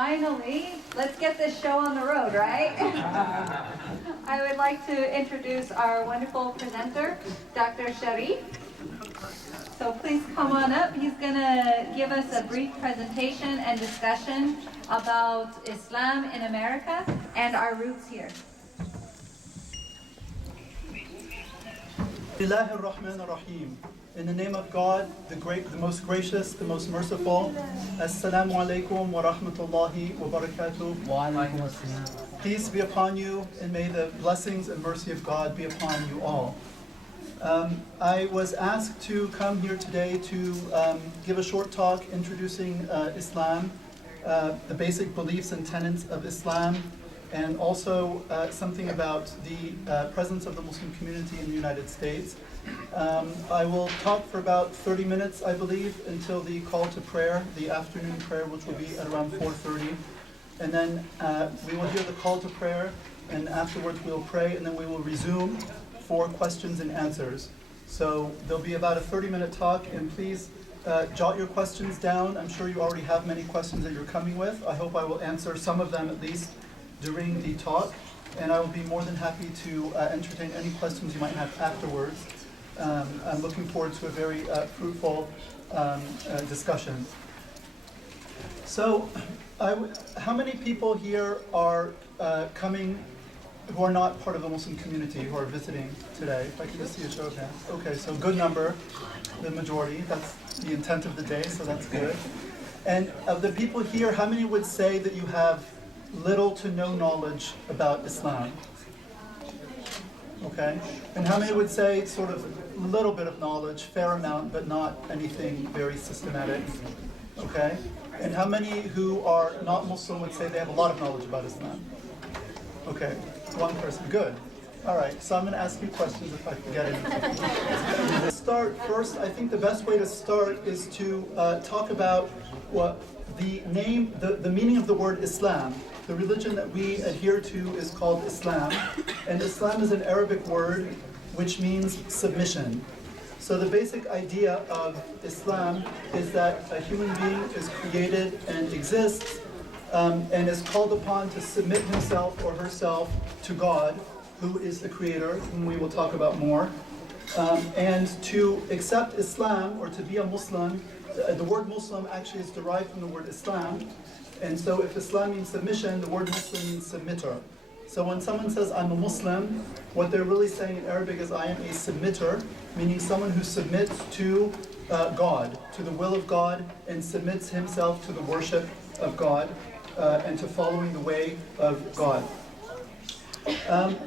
finally, let's get this show on the road, right? I would like to introduce our wonderful presenter, Dr. Sharif. So please come on up. He's going to give us a brief presentation and discussion about Islam in America and our roots here. Bismillahirrahmanirrahim. In the name of God, the great, the most gracious, the most merciful. Assalamu alaikum wa rahmatullahi wa barakatuh. Peace be upon you, and may the blessings and mercy of God be upon you all. I was asked to come here today to give a short talk introducing Islam, the basic beliefs and tenets of Islam, and also something about the presence of the Muslim community in the United States. I will talk for about 30 minutes, I believe, until the call to prayer, the afternoon prayer, which will be at around 4:30. And then we will hear the call to prayer, and afterwards we'll pray, and then we will resume for questions and answers. So there'll be about a 30-minute talk, and please jot your questions down. I'm sure you already have many questions that you're coming with. I hope I will answer some of them at least during the talk, and I will be more than happy to entertain any questions you might have afterwards. I'm looking forward to a very fruitful discussion. So, how many people here are coming who are not part of the Muslim community, who are visiting today? If I can just see a show of hands. Okay, so good number, the majority. That's the intent of the day, so that's good. And of the people here, how many would say that you have little to no knowledge about Islam? Okay. And how many would say sort of a little bit of knowledge, fair amount, but not anything very systematic? Okay. And how many who are not Muslim would say they have a lot of knowledge about Islam? Okay. One person. Good. All right. So I'm going to ask you questions if I can get any. To start first, I think the best way to start is to talk about what the meaning of the word Islam. The religion that we adhere to is called Islam, and Islam is an Arabic word which means submission. So the basic idea of Islam is that a human being is created and exists and is called upon to submit himself or herself to God, who is the creator, whom we will talk about more, and to accept Islam or to be a Muslim. The word Muslim actually is derived from the word Islam. And so if Islam means submission, the word Muslim means submitter. So when someone says, I'm a Muslim, what they're really saying in Arabic is, I am a submitter, meaning someone who submits to God, to the will of God, and submits himself to the worship of God, and to following the way of God.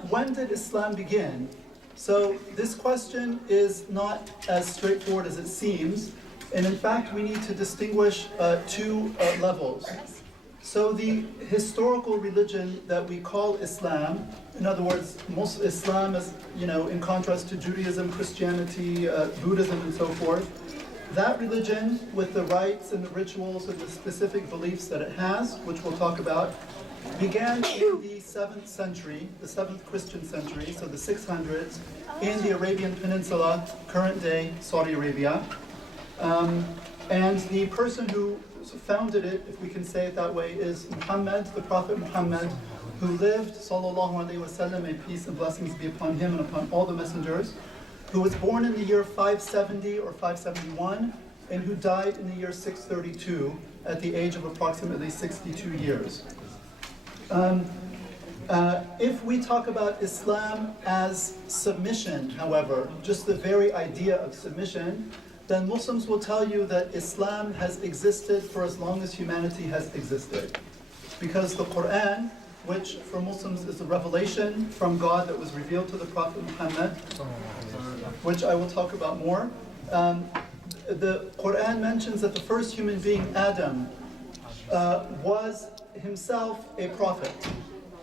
When did Islam begin? So this question is not as straightforward as it seems, and in fact we need to distinguish two levels. So the historical religion that we call Islam, in other words, Islam is, in contrast to Judaism, Christianity, Buddhism, and so forth, that religion with the rites and the rituals and the specific beliefs that it has, which we'll talk about, began in the 7th century, the 7th Christian century, so the 600s, in the Arabian Peninsula, current-day Saudi Arabia. And the person who founded it, if we can say it that way, is Muhammad, the Prophet Muhammad, who lived, sallallahu alaihi wasallam, may peace and blessings be upon him and upon all the messengers, who was born in the year 570 or 571, and who died in the year 632 at the age of approximately 62 years. If we talk about Islam as submission, however, just the very idea of submission, then Muslims will tell you that Islam has existed for as long as humanity has existed. Because the Quran, which for Muslims is a revelation from God that was revealed to the Prophet Muhammad, which I will talk about more, the Quran mentions that the first human being, Adam, was himself a prophet.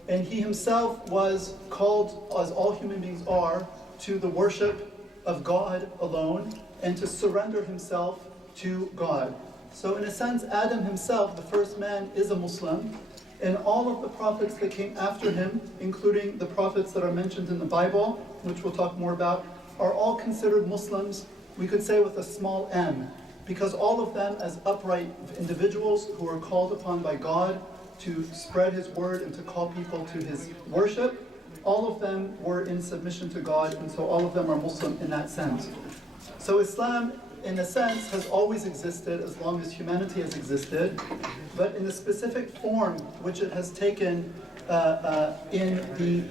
And he himself was called, as all human beings are, to the worship of God alone, and to surrender himself to God. So in a sense, Adam himself, the first man, is a Muslim, and all of the prophets that came after him, including the prophets that are mentioned in the Bible, which we'll talk more about, are all considered Muslims, we could say with a small m, because all of them as upright individuals who are called upon by God to spread his word and to call people to his worship. All of them were in submission to God, and so all of them are Muslim in that sense. So Islam, in a sense, has always existed as long as humanity has existed, but in the specific form which it has taken in the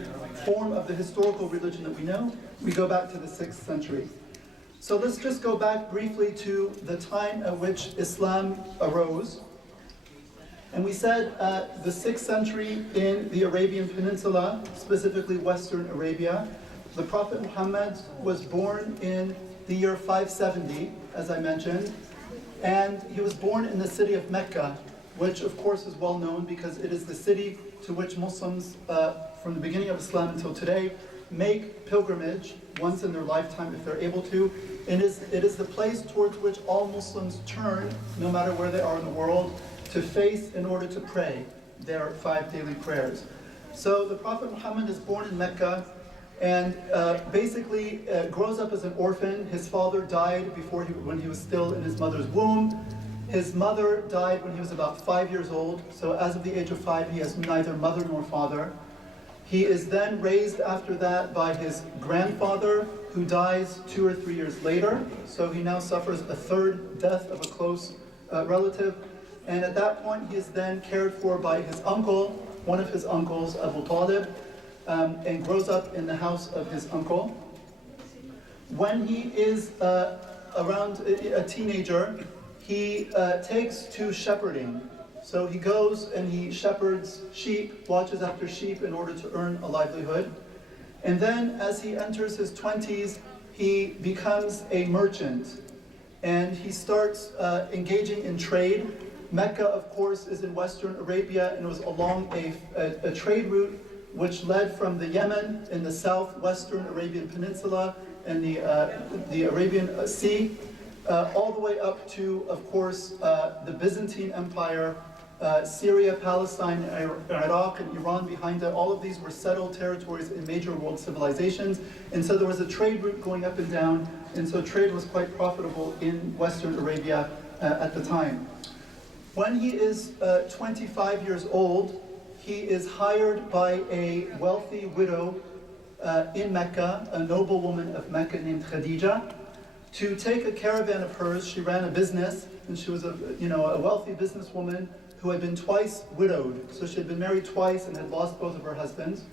form of the historical religion that we know, we go back to the 6th century. So let's just go back briefly to the time at which Islam arose. And we said the 6th century in the Arabian Peninsula, specifically Western Arabia. The Prophet Muhammad was born in the year 570, as I mentioned, and he was born in the city of Mecca, which of course is well known because it is the city to which Muslims, from the beginning of Islam until today, make pilgrimage once in their lifetime if they're able to. It is the place towards which all Muslims turn, no matter where they are in the world, to face in order to pray their 5 daily prayers. So the Prophet Muhammad is born in Mecca and basically grows up as an orphan. His father died when he was still in his mother's womb. His mother died when he was about 5 years old. So as of the age of 5, he has neither mother nor father. He is then raised after that by his grandfather, who dies 2 or 3 years later. So he now suffers a third death of a close relative. And at that point, he is then cared for by his uncle, one of his uncles, Abu Talib, and grows up in the house of his uncle. When he is around a teenager, he takes to shepherding. So he goes and he shepherds sheep, watches after sheep in order to earn a livelihood. And then as he enters his 20s, he becomes a merchant and he starts engaging in trade. Mecca, of course, is in Western Arabia and it was along a trade route which led from the Yemen in the southwestern Arabian Peninsula and the Arabian Sea, all the way up to, of course, the Byzantine Empire, Syria, Palestine, Iraq, and Iran behind it. All of these were settled territories in major world civilizations. And so there was a trade route going up and down, and so trade was quite profitable in Western Arabia at the time. When he is 25 years old, he is hired by a wealthy widow in Mecca, a noble woman of Mecca named Khadija, to take a caravan of hers. She ran a business, and she was a wealthy businesswoman who had been twice widowed. So she had been married twice and had lost both of her husbands.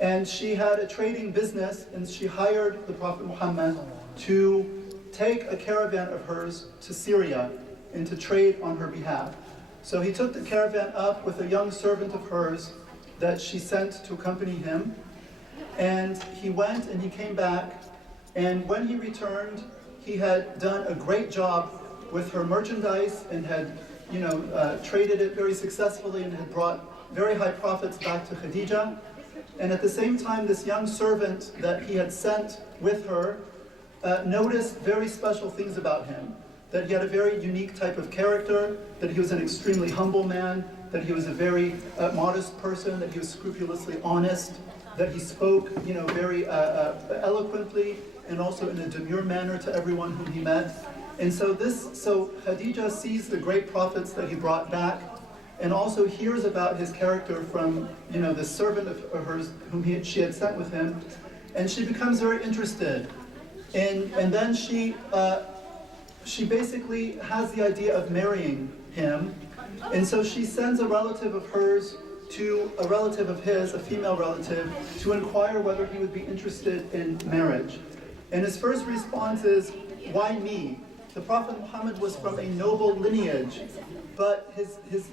And she had a trading business, and she hired the Prophet Muhammad to take a caravan of hers to Syria and to trade on her behalf. So he took the caravan up with a young servant of hers that she sent to accompany him. And he went and he came back. And when he returned, he had done a great job with her merchandise and had traded it very successfully and had brought very high profits back to Khadija. And at the same time, this young servant that he had sent with her noticed very special things about him. That he had a very unique type of character, that he was an extremely humble man, that he was a very modest person, that he was scrupulously honest, that he spoke very eloquently and also in a demure manner to everyone whom he met. And so Khadija sees the great profits that he brought back and also hears about his character from the servant of hers whom she had sent with him, and she becomes very interested. And then she basically has the idea of marrying him, and so she sends a relative of hers to a relative of his, a female relative, to inquire whether he would be interested in marriage. And his first response is, "Why me?" The Prophet Muhammad was from a noble lineage, but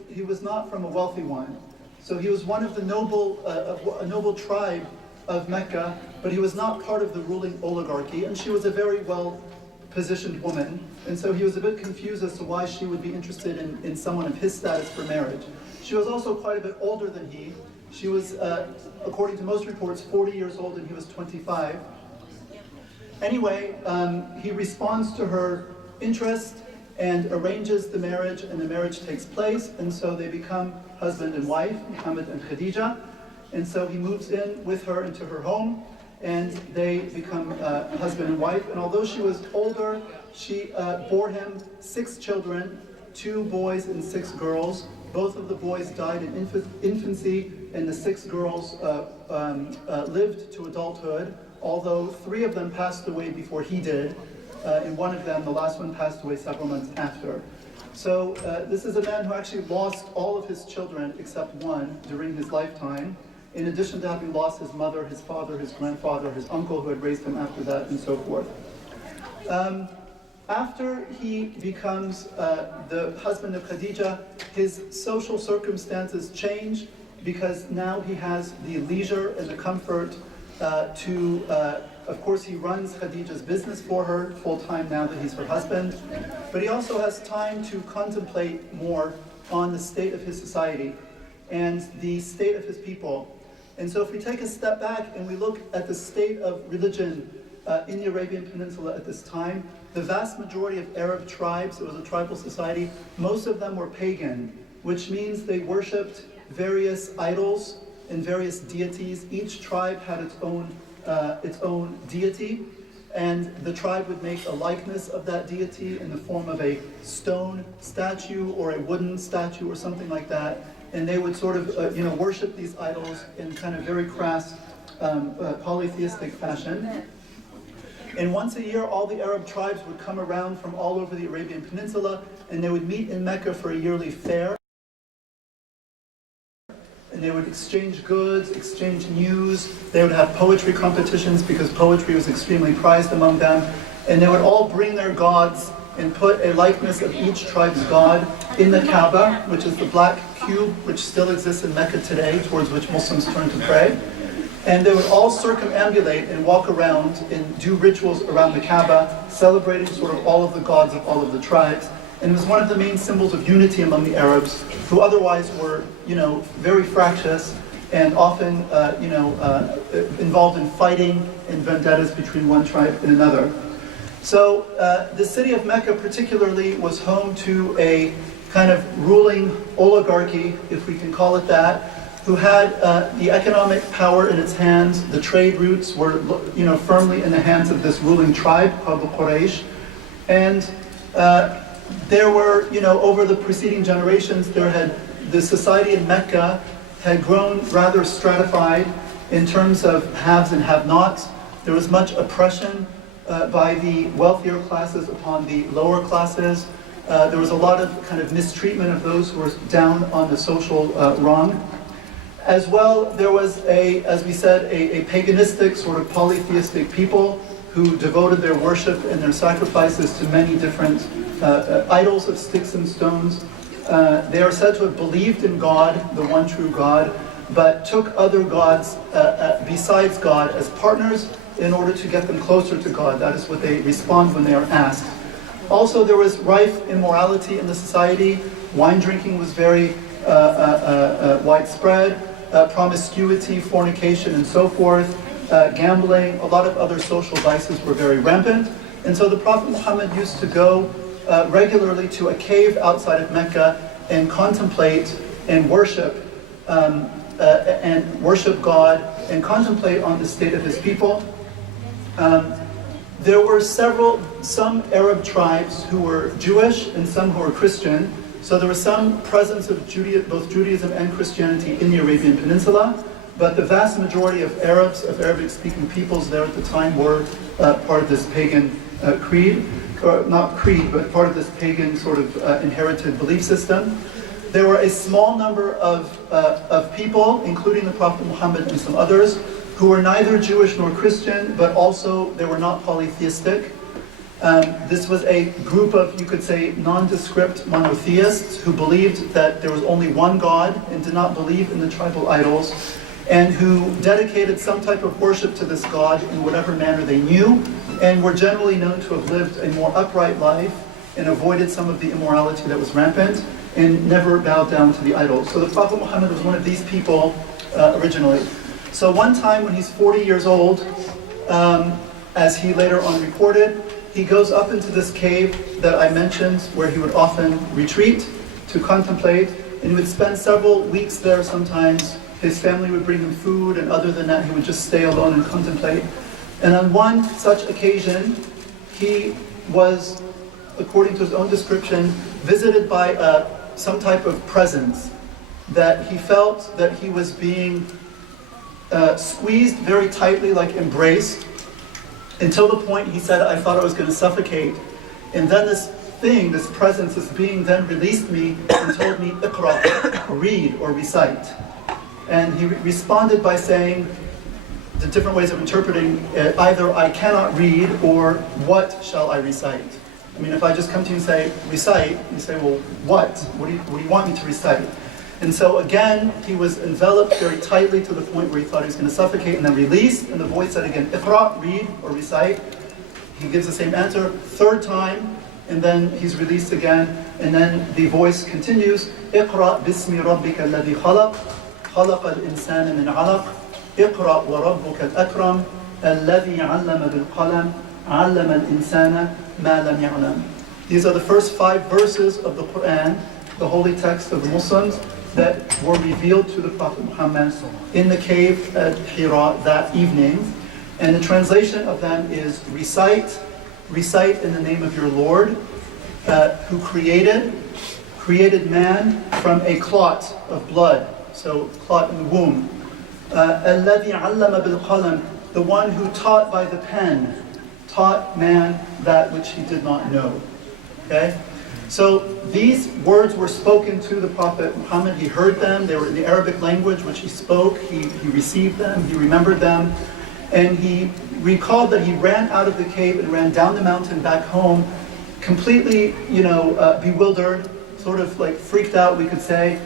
he was not from a wealthy one. So he was one of the a noble tribe of Mecca, but he was not part of the ruling oligarchy, and she was a very well-positioned woman. And so he was a bit confused as to why she would be interested in someone of his status for marriage. She was also quite a bit older than he. She was, according to most reports, 40 years old and he was 25. Anyway, he responds to her interest and arranges the marriage, and the marriage takes place, and so they become husband and wife, Muhammad and Khadija. And so he moves in with her into her home, and they become husband and wife. And although she was older, she bore him 6 children, 2 boys and 6 girls. Both of the boys died in infancy, and the 6 girls lived to adulthood, although 3 of them passed away before he did, and one of them, the last one, passed away several months after. So this is a man who actually lost all of his children except one during his lifetime, in addition to having lost his mother, his father, his grandfather, his uncle who had raised him after that, and so forth. After he becomes the husband of Khadija, his social circumstances change because now he has the leisure and the comfort of course, he runs Khadija's business for her full-time now that he's her husband, but he also has time to contemplate more on the state of his society and the state of his people. And so if we take a step back and we look at the state of religion in the Arabian Peninsula at this time, the vast majority of Arab tribes, it was a tribal society, most of them were pagan, which means they worshipped various idols and various deities. Each tribe had its own deity, and the tribe would make a likeness of that deity in the form of a stone statue or a wooden statue or something like that, and they would sort of worship these idols in kind of very crass polytheistic fashion. And once a year, all the Arab tribes would come around from all over the Arabian Peninsula, and they would meet in Mecca for a yearly fair. And they would exchange goods, exchange news. They would have poetry competitions because poetry was extremely prized among them. And they would all bring their gods and put a likeness of each tribe's god in the Kaaba, which is the black cube which still exists in Mecca today, towards which Muslims turn to pray. And they would all circumambulate and walk around and do rituals around the Kaaba, celebrating sort of all of the gods of all of the tribes. And it was one of the main symbols of unity among the Arabs, who otherwise were, very fractious and often, involved in fighting and vendettas between one tribe and another. So the city of Mecca particularly was home to a kind of ruling oligarchy, if we can call it that, who had the economic power in its hands. The trade routes were, firmly in the hands of this ruling tribe called the Quraysh. And there were, over the preceding generations, the society in Mecca had grown rather stratified in terms of haves and have-nots. There was much oppression by the wealthier classes upon the lower classes. There was a lot of kind of mistreatment of those who were down on the social rung. As well, there was as we said, a paganistic, sort of polytheistic people who devoted their worship and their sacrifices to many different idols of sticks and stones. They are said to have believed in God, the one true God, but took other gods besides God as partners in order to get them closer to God. That is what they respond when they are asked. Also, there was rife immorality in the society. Wine drinking was very widespread. Promiscuity, fornication, and so forth. Gambling, a lot of other social vices were very rampant. And so the Prophet Muhammad used to go regularly to a cave outside of Mecca and contemplate and worship God and contemplate on the state of his people. There were some Arab tribes who were Jewish and some who were Christian. So there was some presence of both Judaism and Christianity in the Arabian Peninsula, but the vast majority of Arabs, of Arabic-speaking peoples there at the time were part of this pagan creed, or not creed, but part of this pagan sort of inherited belief system. There were a small number of people, including the Prophet Muhammad and some others, who were neither Jewish nor Christian, but also they were not polytheistic. This was a group of, you could say, nondescript monotheists who believed that there was only one God and did not believe in the tribal idols, and who dedicated some type of worship to this God in whatever manner they knew, and were generally known to have lived a more upright life and avoided some of the immorality that was rampant, and never bowed down to the idols. So the Prophet Muhammad was one of these people originally. So one time when he's 40 years old, as he later on recorded, he goes up into this cave that I mentioned, where he would often retreat to contemplate, and he would spend several weeks there sometimes. His family would bring him food, and other than that, he would just stay alone and contemplate. And on one such occasion, he was, according to his own description, visited by a some type of presence, that he felt that he was being squeezed very tightly, like embraced, until the point he said, I thought I was going to suffocate. And then this thing, this presence, this being then released me and told me, Iqra, read or recite. And he responded by saying, the different ways of interpreting it, either I cannot read or what shall I recite? I mean, if I just come to you and say, recite, you say, well, what? What do you want me to recite? And so again, he was enveloped very tightly to the point where he thought he was going to suffocate, and then released, and the voice said again, Iqra, read or recite. He gives the same answer, third time, and then he's released again, and then the voice continues, Iqra bismi rabbika alladhi khalaq, خلق الإنسان من علق اقرأ وربك الأكرم الذي علم بالقلم علم الإنسان ما لم يعلم. These are the first 5 verses of the Quran, the holy text of the Muslims, that were revealed to the Prophet Muhammad in the cave at Hira that evening. And the translation of them is recite in the name of your Lord, who created man from a clot of blood. So clot in the womb. الَّذِي عَلَّمَ بِالْقَلَمِ, the one who taught by the pen, taught man that which he did not know. Okay? So these words were spoken to the Prophet Muhammad. He heard them. They were in the Arabic language, which he spoke. He received them. He remembered them. And he recalled that he ran out of the cave and ran down the mountain back home, completely, bewildered, sort of like freaked out, we could say.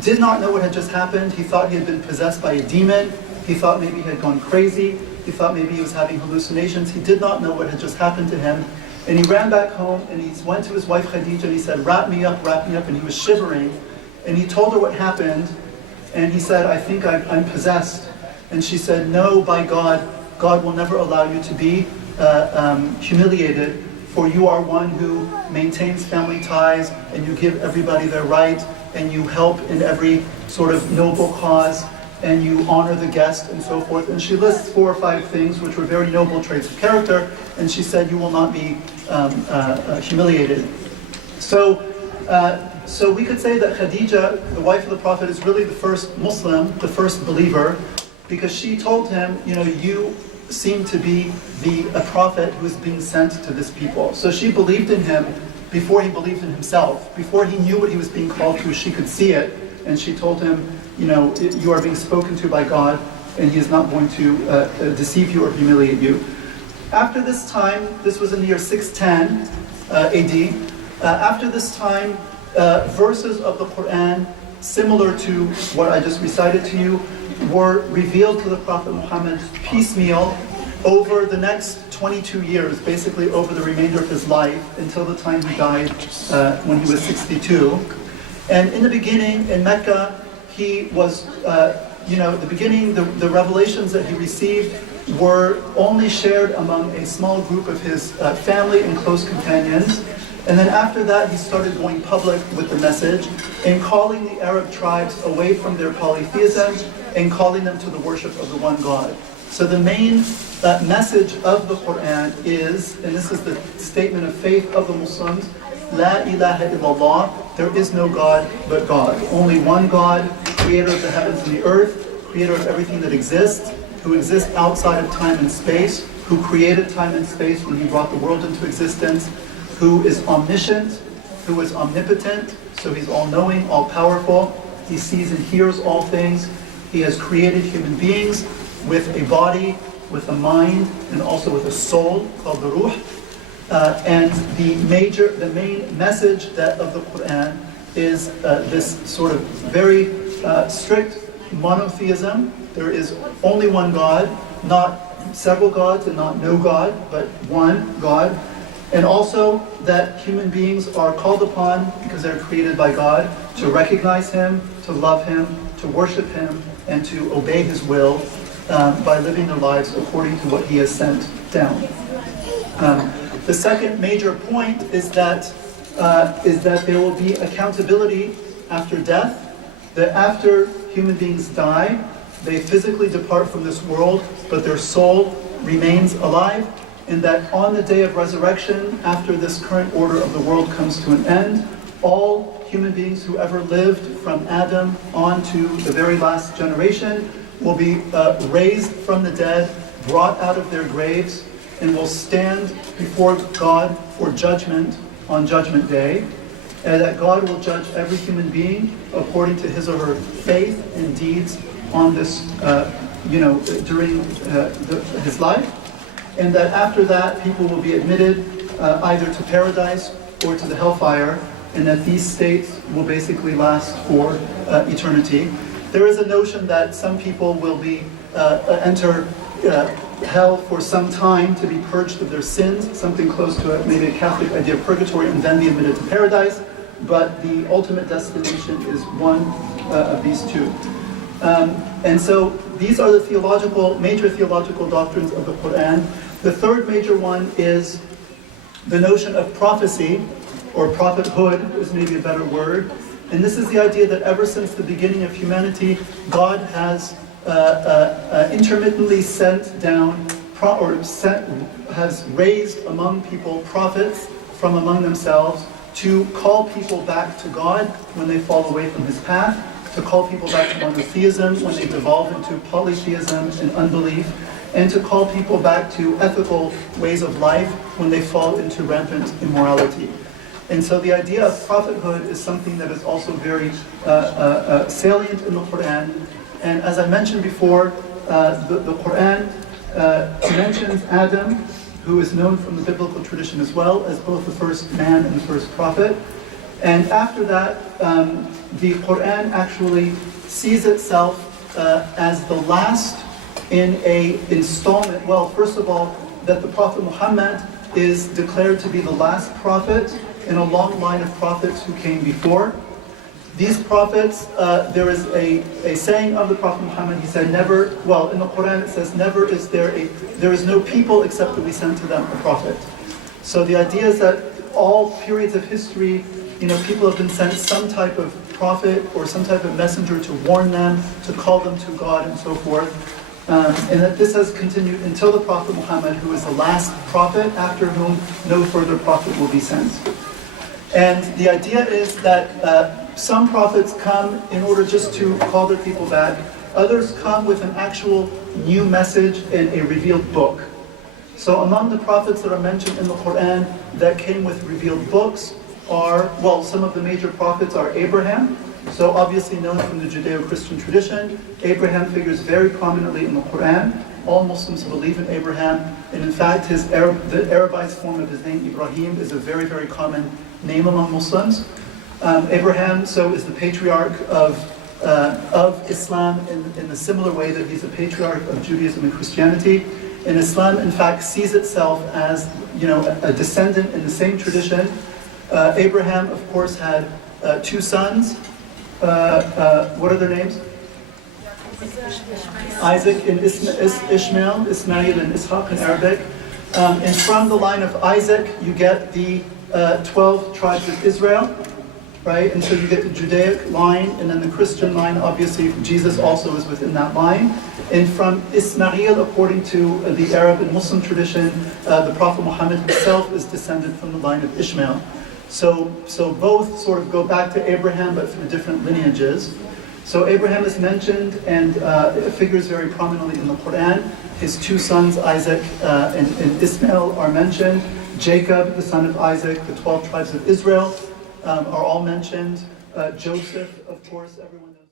Did not know what had just happened. He thought he had been possessed by a demon. He thought maybe he had gone crazy. He thought maybe he was having hallucinations. He did not know what had just happened to him. And he ran back home and he went to his wife Khadija and he said, wrap me up, and he was shivering. And he told her what happened, and he said, I think I'm possessed. And she said, no, by God, God will never allow you to be humiliated, for you are one who maintains family ties, and you give everybody their right, and you help in every sort of noble cause, and you honor the guest, and so forth. And she lists 4 or 5 things which were very noble traits of character, and she said, you will not be humiliated. So we could say that Khadija, the wife of the Prophet, is really the first Muslim, the first believer, because she told him, you seem to be a prophet who is being sent to this people. So she believed in him before he believed in himself. Before he knew what he was being called to, she could see it, and she told him, you are being spoken to by God, and he is not going to deceive you or humiliate you. After this time, this was in the year 610 AD, after this time, verses of the Quran, similar to what I just recited to you, were revealed to the Prophet Muhammad piecemeal over the next 22 years, basically over the remainder of his life, until the time he died when he was 62. And in the beginning, in Mecca, he was, the revelations that he received were only shared among a small group of his family and close companions. And then after that, he started going public with the message and calling the Arab tribes away from their polytheism and calling them to the worship of the one God. So the main message of the Quran is, and this is the statement of faith of the Muslims, La ilaha illallah, there is no God but God. Only one God, creator of the heavens and the earth, creator of everything that exists, who exists outside of time and space, who created time and space when he brought the world into existence, who is omniscient, who is omnipotent, so he's all-knowing, all-powerful. He sees and hears all things. He has created human beings with a body, with a mind, and also with a soul called the ruh. And the main message of the Quran is this sort of very strict monotheism. There is only one God, not several gods and not no God, but one God. And also that human beings are called upon, because they're created by God, to recognize Him, to love Him, to worship Him, and to obey His will by living their lives according to what He has sent down. The second major point is that there will be accountability after death, that after human beings die, they physically depart from this world, but their soul remains alive, and that on the day of resurrection, after this current order of the world comes to an end, all human beings who ever lived from Adam on to the very last generation will be raised from the dead, brought out of their graves, and will stand before God for judgment on Judgment Day, and that God will judge every human being according to his or her faith and deeds on this, during his life, and that after that people will be admitted either to paradise or to the hellfire, and that these states will basically last for eternity. There is a notion that some people will be enter hell for some time to be purged of their sins, something close to maybe a Catholic idea of purgatory, and then be admitted to paradise. But the ultimate destination is one of these two. And so these are the major theological doctrines of the Quran. The third major one is the notion of prophecy, or prophethood is maybe a better word. And this is the idea that ever since the beginning of humanity, God has intermittently sent down, has raised among people prophets from among themselves to call people back to God when they fall away from his path, to call people back to monotheism when they devolve into polytheism and unbelief, and to call people back to ethical ways of life when they fall into rampant immorality. And so the idea of prophethood is something that is also very salient in the Quran. And as I mentioned before, the Quran mentions Adam, who is known from the biblical tradition as well as both the first man and the first prophet. And after that, the Quran actually sees itself as the last in a installment. Well, first of all, that the Prophet Muhammad is declared to be the last prophet in a long line of prophets who came before. These prophets, there is a saying of the Prophet Muhammad. He said, never, well, in the Quran it says, never is there is no people except that we send to them a prophet. So the idea is that all periods of history, people have been sent some type of prophet or some type of messenger to warn them, to call them to God and so forth. And that this has continued until the Prophet Muhammad, who is the last prophet, after whom no further prophet will be sent. And the idea is that some prophets come in order just to call their people back. Others come with an actual new message in a revealed book. So among the prophets that are mentioned in the Quran that came with revealed books are, well, some of the major prophets are Abraham. So obviously known from the Judeo-Christian tradition. Abraham figures very prominently in the Quran. All Muslims believe in Abraham. And in fact, the Arabized form of his name, Ibrahim, is a very, very common name among Muslims. Abraham, so, is the patriarch of Islam in a similar way that he's a patriarch of Judaism and Christianity. And Islam, in fact, sees itself as, a descendant in the same tradition. Abraham, of course, had two sons. What are their names? Isaac and Ishmael, Ismail and Ishaq in Arabic. And from the line of Isaac, you get the 12 tribes of Israel. Right, and so you get the Judaic line, and then the Christian line. Obviously, Jesus also is within that line. And from Ismail, according to the Arab and Muslim tradition, the Prophet Muhammad himself is descended from the line of Ishmael. So both sort of go back to Abraham, but through different lineages. So Abraham is mentioned and figures very prominently in the Quran. His two sons, Isaac and Ismail, are mentioned. Jacob, the son of Isaac, the 12 tribes of Israel, are all mentioned. Joseph, of course, everyone knows,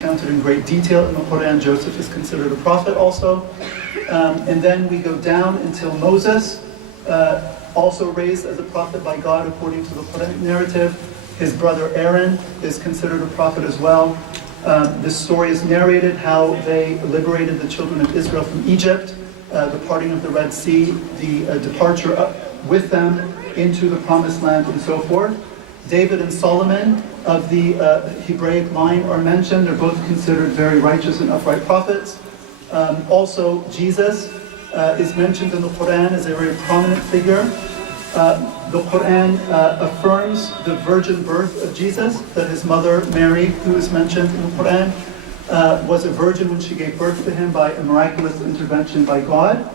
counted in great detail in the Quran. Joseph is considered a prophet also. And then we go down until Moses, also raised as a prophet by God according to the Quranic narrative. His brother Aaron is considered a prophet as well. This story is narrated how they liberated the children of Israel from Egypt, the parting of the Red Sea, the departure with them into the Promised Land, and so forth. David and Solomon of the Hebraic line are mentioned. They're both considered very righteous and upright prophets. Also, Jesus is mentioned in the Quran as a very prominent figure. The Quran affirms the virgin birth of Jesus, that his mother Mary, who is mentioned in the Quran, was a virgin when she gave birth to him by a miraculous intervention by God.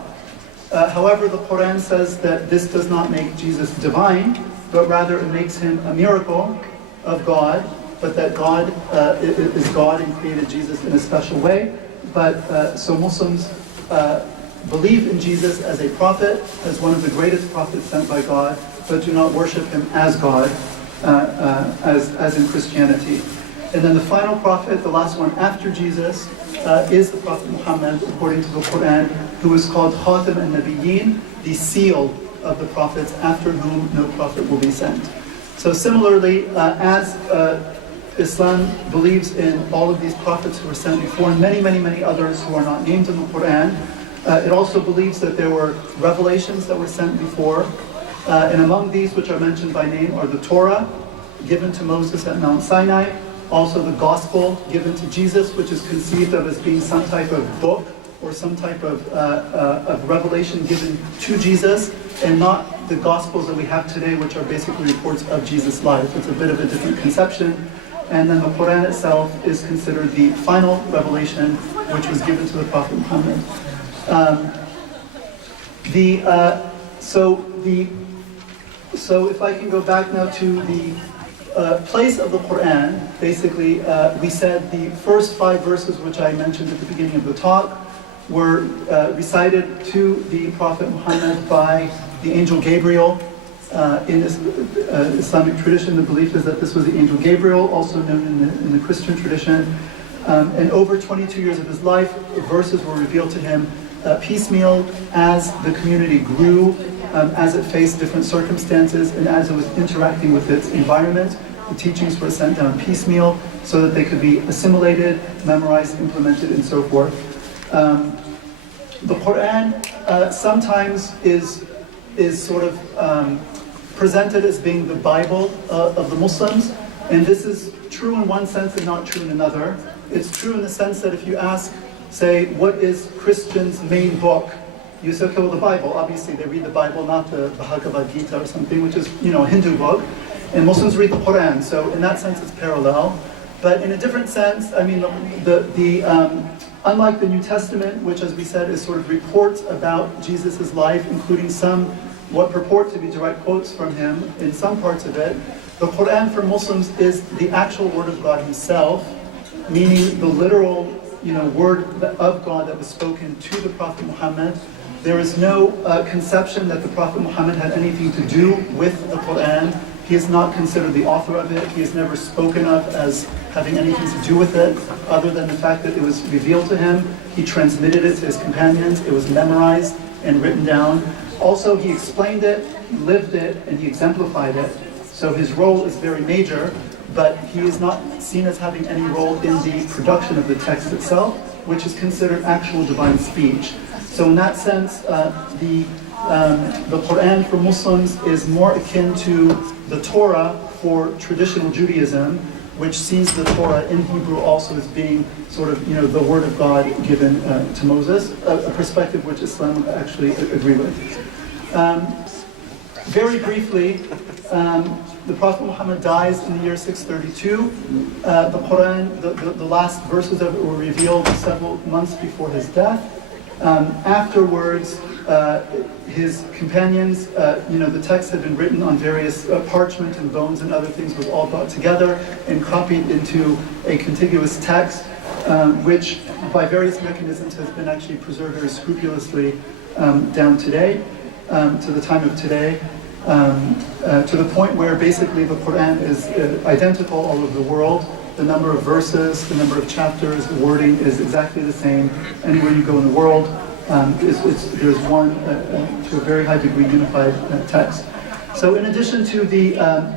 However, the Quran says that this does not make Jesus divine, but rather it makes him a miracle of God, but that God is God and created Jesus in a special way. But so Muslims believe in Jesus as a prophet, as one of the greatest prophets sent by God, but do not worship him as God, as in Christianity. And then the final prophet, the last one after Jesus, is the Prophet Muhammad, according to the Quran, who is called Khatam al-Nabiyyin, the seal of the prophets, after whom no prophet will be sent. So similarly, as Islam believes in all of these prophets who were sent before, and many, many, many others who are not named in the Quran, it also believes that there were revelations that were sent before, and among these which are mentioned by name are the Torah, given to Moses at Mount Sinai, also the Gospel given to Jesus, which is conceived of as being some type of book or some type of revelation given to Jesus, and not the Gospels that we have today, which are basically reports of Jesus' life. It's a bit of a different conception. And then the Quran itself is considered the final revelation, which was given to the Prophet Muhammad. So if I can go back now to the place of the Quran, basically we said the first 5 verses which I mentioned at the beginning of the talk were recited to the Prophet Muhammad by the angel Gabriel. In this Islamic tradition, the belief is that this was the angel Gabriel, also known in the Christian tradition. And over 22 years of his life, verses were revealed to him piecemeal as the community grew, as it faced different circumstances, and as it was interacting with its environment. The teachings were sent down piecemeal so that they could be assimilated, memorized, implemented, and so forth. The Quran sometimes is sort of presented as being the Bible of the Muslims, and this is true in one sense and not true in another. It's true in the sense that if you ask, say, what is Christians' main book? You say, okay, well, the Bible. Obviously, they read the Bible, not the Bhagavad Gita or something, which is, a Hindu book. And Muslims read the Quran, so in that sense, it's parallel. But in a different sense, I mean, unlike the New Testament, which, as we said, is sort of reports about Jesus' life, including some what purport to be direct quotes from him in some parts of it, the Quran for Muslims is the actual word of God himself, meaning the literal, word of God that was spoken to the Prophet Muhammad. There is no conception that the Prophet Muhammad had anything to do with the Quran. He is not considered the author of it. He is never spoken of as having anything to do with it, other than the fact that it was revealed to him. He transmitted it to his companions. It was memorized and written down. Also, he explained it, he lived it, and he exemplified it. So his role is very major, but he is not seen as having any role in the production of the text itself, which is considered actual divine speech. So in that sense, the Quran for Muslims is more akin to the Torah for traditional Judaism, which sees the Torah in Hebrew also as being sort of, the word of God given to Moses, a perspective which Islam would actually agree with. Very briefly, the Prophet Muhammad dies in the year 632. The Quran, the last verses of it were revealed several months before his death. Afterwards, his companions, the text had been written on various parchment and bones and other things, was all brought together and copied into a contiguous text, which by various mechanisms has been actually preserved very scrupulously down today, to the time of today, to the point where basically the Quran is identical all over the world. The number of verses, the number of chapters, the wording is exactly the same anywhere you go in the world. There's one, to a very high degree, unified text. So in addition to the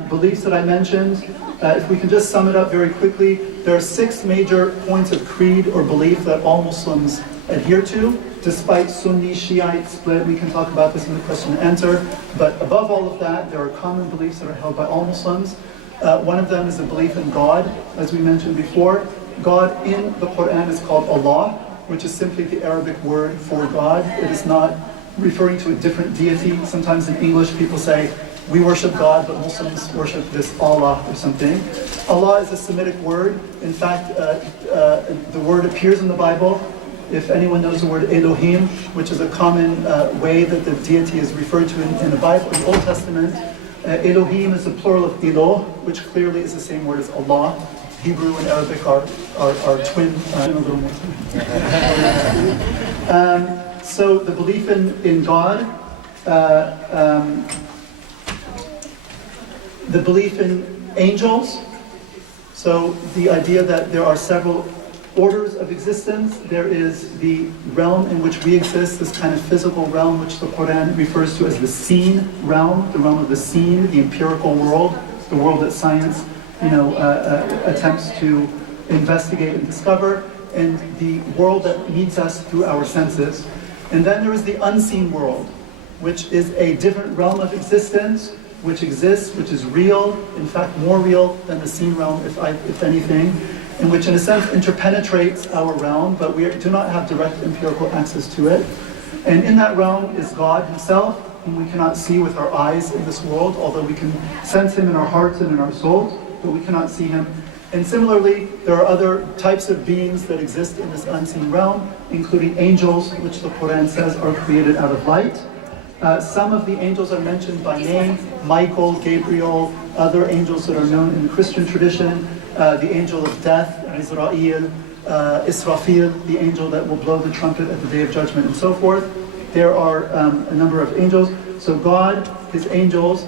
beliefs that I mentioned, if we can just sum it up very quickly, there are 6 major points of creed or belief that all Muslims adhere to, despite Sunni, Shiite split. We can talk about this in the question and answer. But above all of that, there are common beliefs that are held by all Muslims. One of them is a belief in God, as we mentioned before. God in the Quran is called Allah, which is simply the Arabic word for God. It is not referring to a different deity. Sometimes in English people say, we worship God, but Muslims worship this Allah or something. Allah is a Semitic word. In fact, the word appears in the Bible. If anyone knows the word Elohim, which is a common way that the deity is referred to in the Bible, in the Old Testament, Elohim is the plural of Eloh, which clearly is the same word as Allah. Hebrew and Arabic are twin. So the belief in God, the belief in angels, so the idea that there are several orders of existence. There is the realm in which we exist, this kind of physical realm which the Quran refers to as the seen realm, the realm of the seen, the empirical world, the world that science attempts to investigate and discover, and the world that meets us through our senses. And then there is the unseen world, which is a different realm of existence, which exists, which is real, in fact more real than the seen realm, if anything, and which in a sense interpenetrates our realm, but we do not have direct empirical access to it. And in that realm is God himself, whom we cannot see with our eyes in this world, although we can sense him in our hearts and in our souls, but we cannot see him. And similarly, there are other types of beings that exist in this unseen realm, including angels, which the Quran says are created out of light. Some of the angels are mentioned by name: Michael, Gabriel, other angels that are known in the Christian tradition, the angel of death, Israel, Israfil, the angel that will blow the trumpet at the Day of Judgment, and so forth. There are a number of angels. So God, his angels,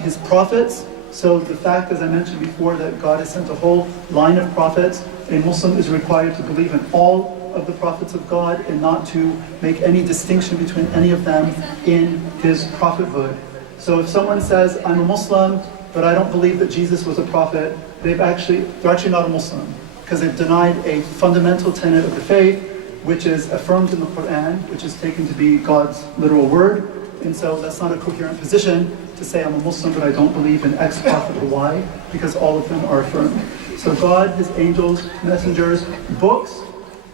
his prophets. So the fact, as I mentioned before, that God has sent a whole line of prophets, a Muslim is required to believe in all of the prophets of God and not to make any distinction between any of them in his prophethood. So if someone says, I'm a Muslim, but I don't believe that Jesus was a prophet, they're actually not a Muslim, because they've denied a fundamental tenet of the faith, which is affirmed in the Quran, which is taken to be God's literal word. And so that's not a coherent position to say I'm a Muslim, but I don't believe in X prophet or Y, because all of them are affirmed. So God, his angels, messengers, books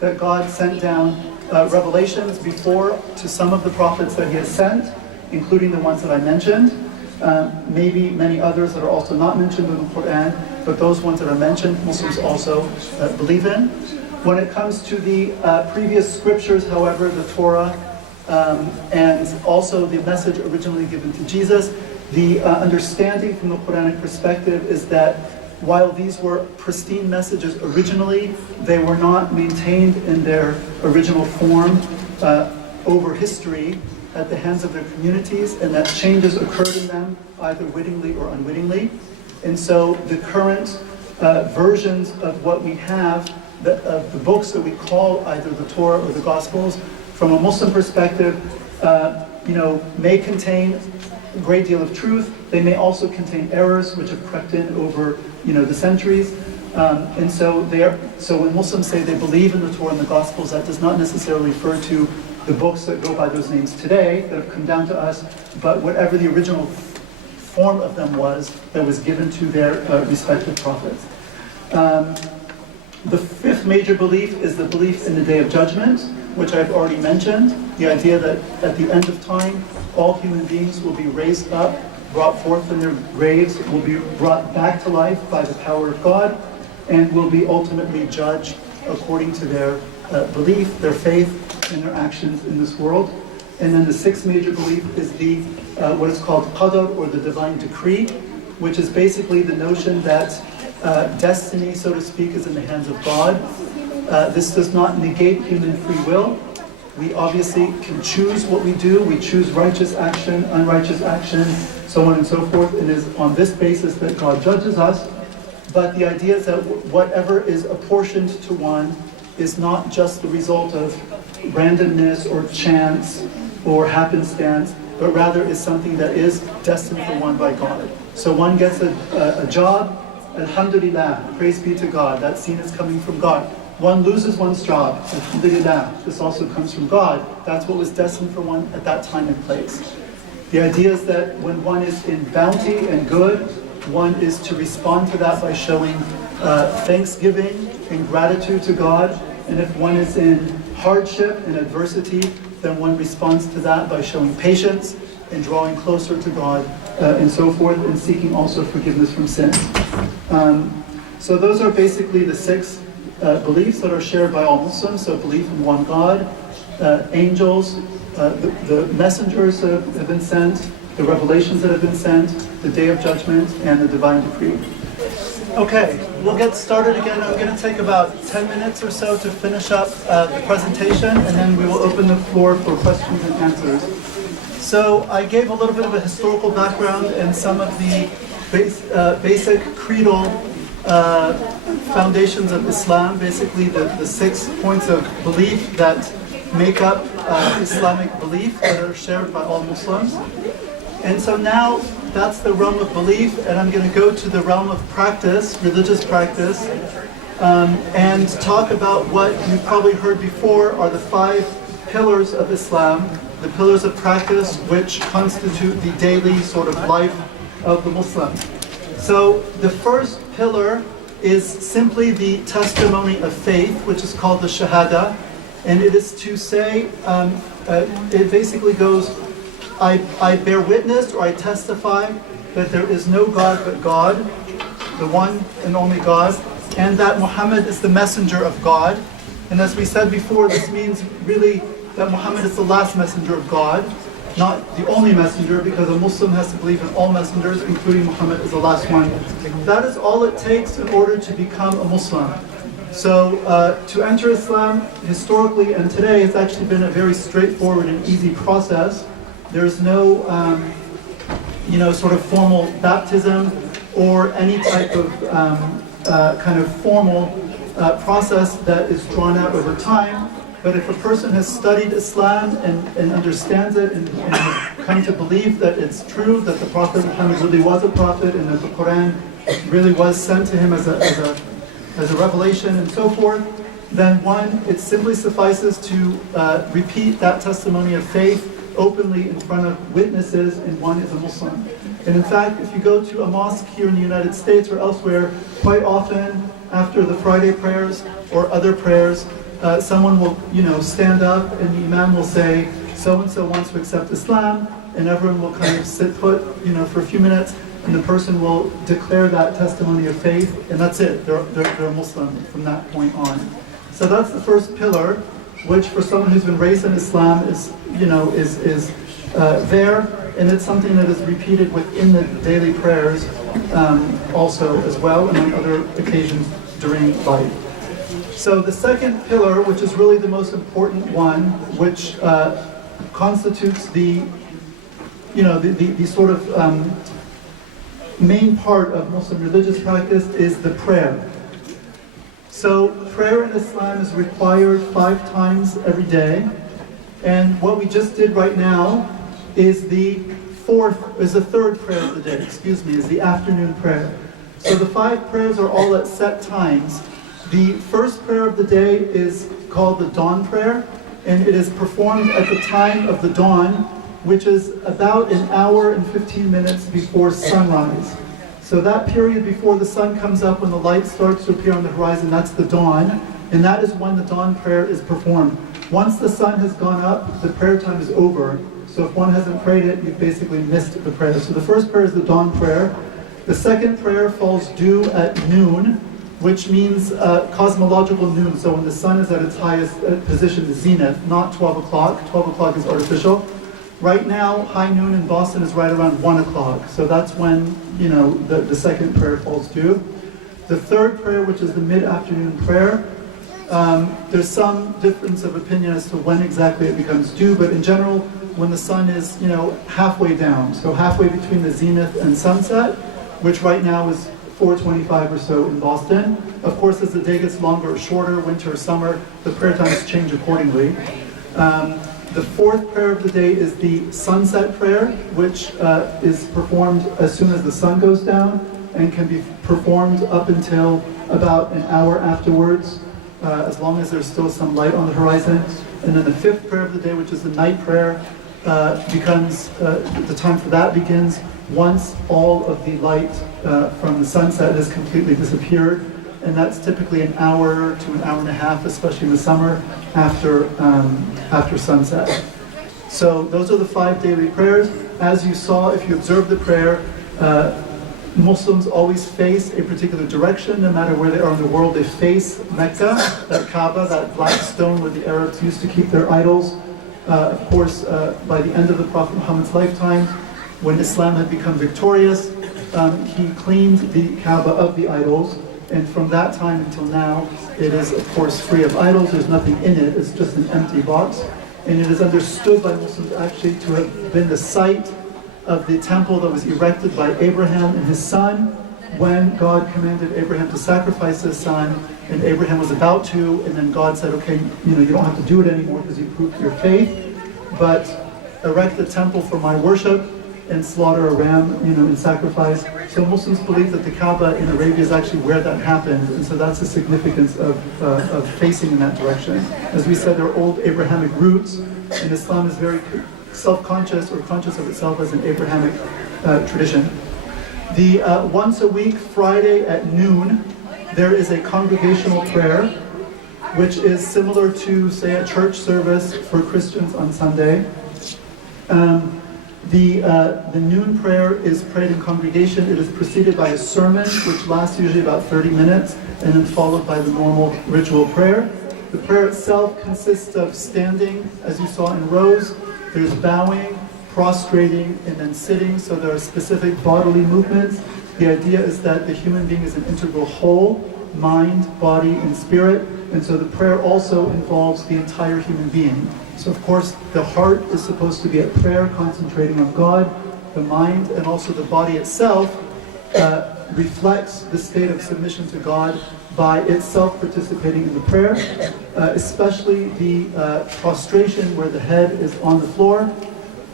that God sent down, revelations before to some of the prophets that he has sent, including the ones that I mentioned, maybe many others that are also not mentioned in the Quran, but those ones that are mentioned, Muslims also believe in. When it comes to the previous scriptures, however, the Torah, and also the message originally given to Jesus, the understanding from the Quranic perspective is that while these were pristine messages originally, they were not maintained in their original form over history at the hands of their communities, and that changes occurred in them either wittingly or unwittingly. And so the current versions of what we have, of the books that we call either the Torah or the Gospels, from a Muslim perspective, may contain a great deal of truth. They may also contain errors which have crept in over the centuries. And so when Muslims say they believe in the Torah and the Gospels, that does not necessarily refer to the books that go by those names today that have come down to us, but whatever the original form of them was that was given to their respective prophets. The fifth major belief is the belief in the Day of Judgment, which I've already mentioned. The idea that at the end of time, all human beings will be raised up, brought forth from their graves, will be brought back to life by the power of God, and will be ultimately judged according to their belief, their faith, and their actions in this world. And then the sixth major belief is the what is called qadar, or the divine decree, which is basically the notion that destiny, so to speak, is in the hands of God. This does not negate human free will. We obviously can choose what we do. We choose righteous action, unrighteous action, so on and so forth. It is on this basis that God judges us. But the idea is that whatever is apportioned to one is not just the result of randomness or chance or happenstance, but rather is something that is destined for one by God. So one gets a job, alhamdulillah, praise be to God, that scene is coming from God. One loses one's job, alhamdulillah, this also comes from God. That's what was destined for one at that time and place. The idea is that when one is in bounty and good, one is to respond to that by showing thanksgiving and gratitude to God. And if one is in hardship and adversity, then one responds to that by showing patience and drawing closer to God and so forth, and seeking also forgiveness from sin. So those are basically the six beliefs that are shared by all Muslims. So belief in one God, angels, the messengers have been sent, the revelations that have been sent, the day of judgment, and the divine decree. Okay, we'll get started again. I'm going to take about 10 minutes or so to finish up the presentation, and then we will open the floor for questions and answers. So I gave a little bit of a historical background and some of the basic creedal foundations of Islam, basically the 6 points of belief that make up Islamic belief that are shared by all Muslims. And so now that's the realm of belief, and I'm going to go to the realm of practice, religious practice, and talk about what you've probably heard before are the 5 pillars of Islam, the pillars of practice which constitute the daily sort of life of the Muslim. So the first pillar is simply the testimony of faith, which is called the Shahada, and it is to say, it basically goes, I bear witness or I testify that there is no God but God, the one and only God, and that Muhammad is the messenger of God. And as we said before, this means really that Muhammad is the last messenger of God, not the only messenger, because a Muslim has to believe in all messengers, including Muhammad as the last one. That is all it takes in order to become a Muslim. So to enter Islam, historically and today, it's actually been a very straightforward and easy process. There's no, sort of formal baptism or any type of kind of formal process that is drawn out over time. But if a person has studied Islam and understands it and come to believe that it's true, that the Prophet Muhammad really was a prophet and that the Quran really was sent to him as a revelation and so forth, then one, it simply suffices to repeat that testimony of faith openly in front of witnesses, and one is a Muslim. And in fact, if you go to a mosque here in the United States or elsewhere, quite often after the Friday prayers or other prayers, someone will, stand up and the imam will say, so-and-so wants to accept Islam, and everyone will kind of sit put, for a few minutes, and the person will declare that testimony of faith, and that's it. They're a Muslim from that point on. So that's the first pillar, which for someone who's been raised in Islam is there, and it's something that is repeated within the daily prayers also as well, and on other occasions during life. So the second pillar, which is really the most important one, which constitutes the sort of main part of Muslim religious practice, is the prayer. So prayer in Islam is required 5 times every day, and what we just did right now is the third prayer of the day, is the afternoon prayer. So the 5 prayers are all at set times. The first prayer of the day is called the dawn prayer, and it is performed at the time of the dawn, which is about an hour and 15 minutes before sunrise. So that period before the sun comes up, when the light starts to appear on the horizon, that's the dawn, and that is when the dawn prayer is performed. Once the sun has gone up, the prayer time is over. So if one hasn't prayed it, you've basically missed the prayer. So the first prayer is the dawn prayer. The second prayer falls due at noon, which means cosmological noon. So when the sun is at its highest position, the zenith, not 12 o'clock. 12 o'clock is artificial. Right now, high noon in Boston is right around 1 o'clock. So that's when, the second prayer falls due. The third prayer, which is the mid-afternoon prayer, there's some difference of opinion as to when exactly it becomes due, but in general, when the sun is, halfway down, so halfway between the zenith and sunset, which right now is 4:25 or so in Boston. Of course, as the day gets longer or shorter, winter or summer, the prayer times change accordingly. The fourth prayer of the day is the sunset prayer, which is performed as soon as the sun goes down and can be performed up until about an hour afterwards, as long as there's still some light on the horizon. And then the fifth prayer of the day, which is the night prayer, the time for that begins once all of the light from the sunset has completely disappeared. And that's typically an hour to an hour and a half, especially in the summer, after sunset. So those are the 5 daily prayers. As you saw, if you observe the prayer, Muslims always face a particular direction, no matter where they are in the world. They face Mecca, that Kaaba, that black stone where the Arabs used to keep their idols. Of course, by the end of the Prophet Muhammad's lifetime, when Islam had become victorious, he cleaned the Kaaba of the idols, and from that time until now, it is of course free of idols. There's nothing in it, it's just an empty box. And it is understood by Muslims actually to have been the site of the temple that was erected by Abraham and his son when God commanded Abraham to sacrifice his son, and Abraham was about to, and then God said, okay, you don't have to do it anymore because you proved your faith, but erect the temple for my worship and slaughter a ram, in sacrifice. So Muslims believe that the Kaaba in Arabia is actually where that happened, and so that's the significance of facing in that direction. As we said, there are old Abrahamic roots, and Islam is very self-conscious or conscious of itself as an Abrahamic tradition. The once a week, Friday at noon, there is a congregational prayer, which is similar to, say, a church service for Christians on Sunday. The noon prayer is prayed in congregation. It is preceded by a sermon, which lasts usually about 30 minutes, and then followed by the normal ritual prayer. The prayer itself consists of standing, as you saw in rows. There's bowing, prostrating, and then sitting, so there are specific bodily movements. The idea is that the human being is an integral whole, mind, body, and spirit, and so the prayer also involves the entire human being. So of course, the heart is supposed to be at prayer, concentrating on God. The mind and also the body itself reflects the state of submission to God by itself participating in the prayer, especially the prostration where the head is on the floor.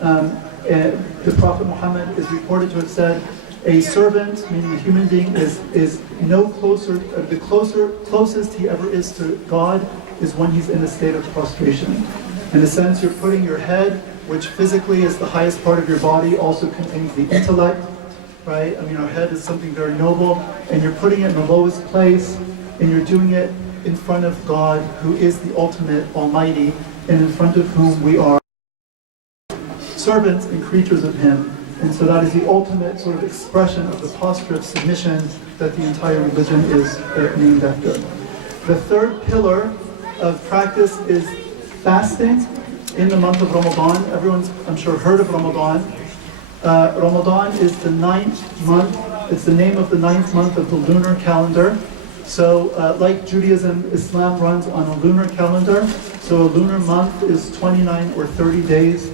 The Prophet Muhammad is reported to have said, a servant, meaning a human being, is no closer, the closest he ever is to God is when he's in a state of prostration. In a sense, you're putting your head, which physically is the highest part of your body, also contains the intellect, right? I mean, our head is something very noble, and you're putting it in the lowest place, and you're doing it in front of God, who is the ultimate Almighty, and in front of whom we are servants and creatures of Him. And so that is the ultimate sort of expression of the posture of submission that the entire religion is named after. The third pillar of practice is fasting in the month of Ramadan. Everyone's, I'm sure, heard of Ramadan. Ramadan is the 9th month. It's the name of the 9th month of the lunar calendar. So like Judaism, Islam runs on a lunar calendar. So a lunar month is 29 or 30 days,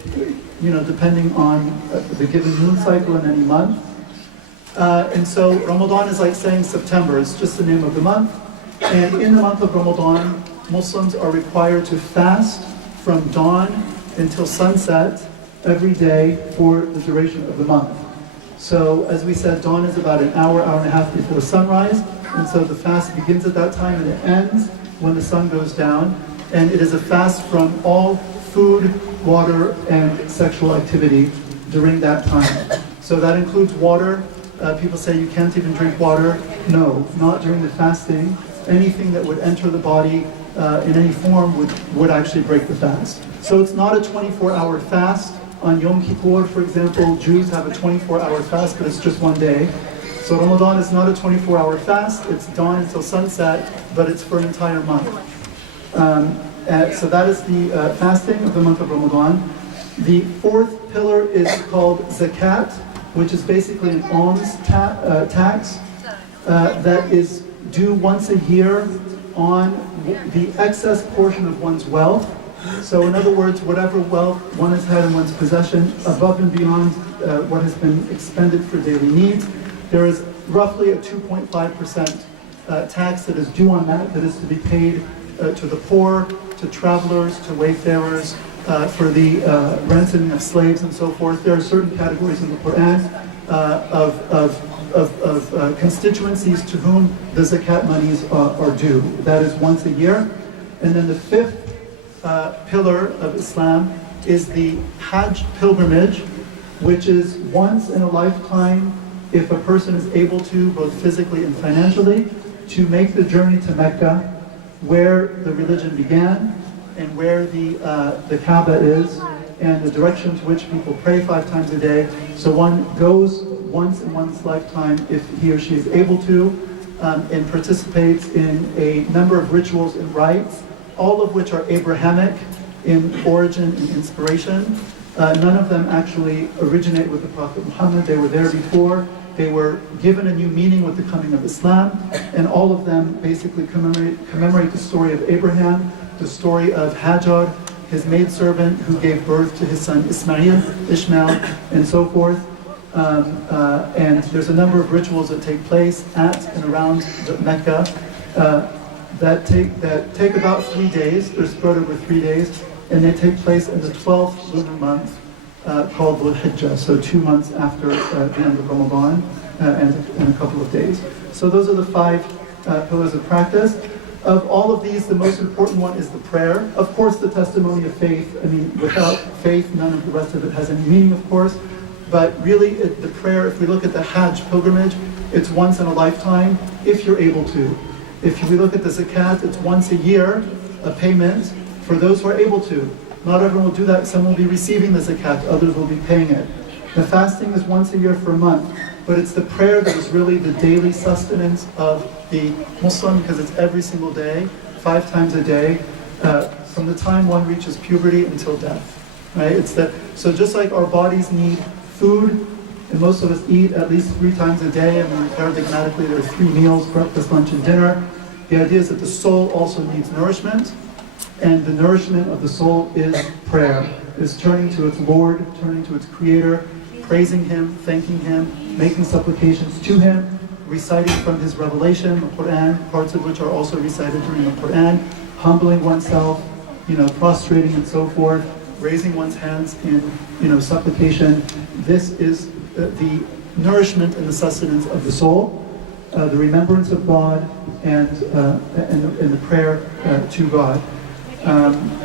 depending on the given moon cycle in any month. And so Ramadan is like saying September. It's just the name of the month. And in the month of Ramadan, Muslims are required to fast from dawn until sunset every day for the duration of the month. So as we said, dawn is about an hour, hour and a half before sunrise. And so the fast begins at that time and it ends when the sun goes down. And it is a fast from all food, water, and sexual activity during that time. So that includes water. People say you can't even drink water. No, not during the fasting. Anything that would enter the body in any form would actually break the fast. So it's not a 24-hour fast. On Yom Kippur, for example, Jews have a 24-hour fast, but it's just one day. So Ramadan is not a 24-hour fast. It's dawn until sunset, but it's for an entire month. So that is the fasting of the month of Ramadan. The fourth pillar is called zakat, which is basically an alms tax that is due once a year on the excess portion of one's wealth. So in other words, whatever wealth one has had in one's possession above and beyond what has been expended for daily needs, there is roughly a 2.5% tax that is due on that is to be paid to the poor, to travelers, to wayfarers, for the ransom of slaves and so forth. There are certain categories in the Quran of constituencies to whom the zakat monies are due. That is once a year. And then the fifth pillar of Islam is the Hajj pilgrimage, which is once in a lifetime, if a person is able to, both physically and financially, to make the journey to Mecca, where the religion began, and where the Kaaba is, and the direction to which people pray 5 times a day. So one goes once in one's lifetime, if he or she is able to, and participates in a number of rituals and rites, all of which are Abrahamic, in origin and inspiration. None of them actually originate with the Prophet Muhammad. They were there before. They were given a new meaning with the coming of Islam, and all of them basically commemorate the story of Abraham, the story of Hajar, his maidservant who gave birth to his son Ishmael, and so forth. And there's a number of rituals that take place at and around Mecca that take about 3 days. They're spread over 3 days, and they take place in the 12th lunar month called Dhul Hijjah, so 2 months after the end of Ramadan and a couple of days. So those are the 5 pillars of practice. Of all of these, the most important one is the prayer. Of course, the testimony of faith. I mean, without faith, none of the rest of it has any meaning, of course. But really, the prayer, if we look at the Hajj pilgrimage, it's once in a lifetime, if you're able to. If we look at the zakat, it's once a year, a payment for those who are able to. Not everyone will do that. Some will be receiving the zakat, others will be paying it. The fasting is once a year for a month. But it's the prayer that is really the daily sustenance of the Muslim, because it's every single day, 5 times a day, from the time one reaches puberty until death. Right? So just like our bodies need food, and most of us eat at least 3 times a day. I mean, paradigmatically, there are 3 meals: breakfast, lunch, and dinner. The idea is that the soul also needs nourishment, and the nourishment of the soul is prayer, is turning to its Lord, turning to its Creator, praising Him, thanking Him, making supplications to Him, reciting from His revelation, the Quran, parts of which are also recited during the Quran, humbling oneself, prostrating and so forth, raising one's hands in, supplication. This is the nourishment and the sustenance of the soul, the remembrance of God, and the prayer to God.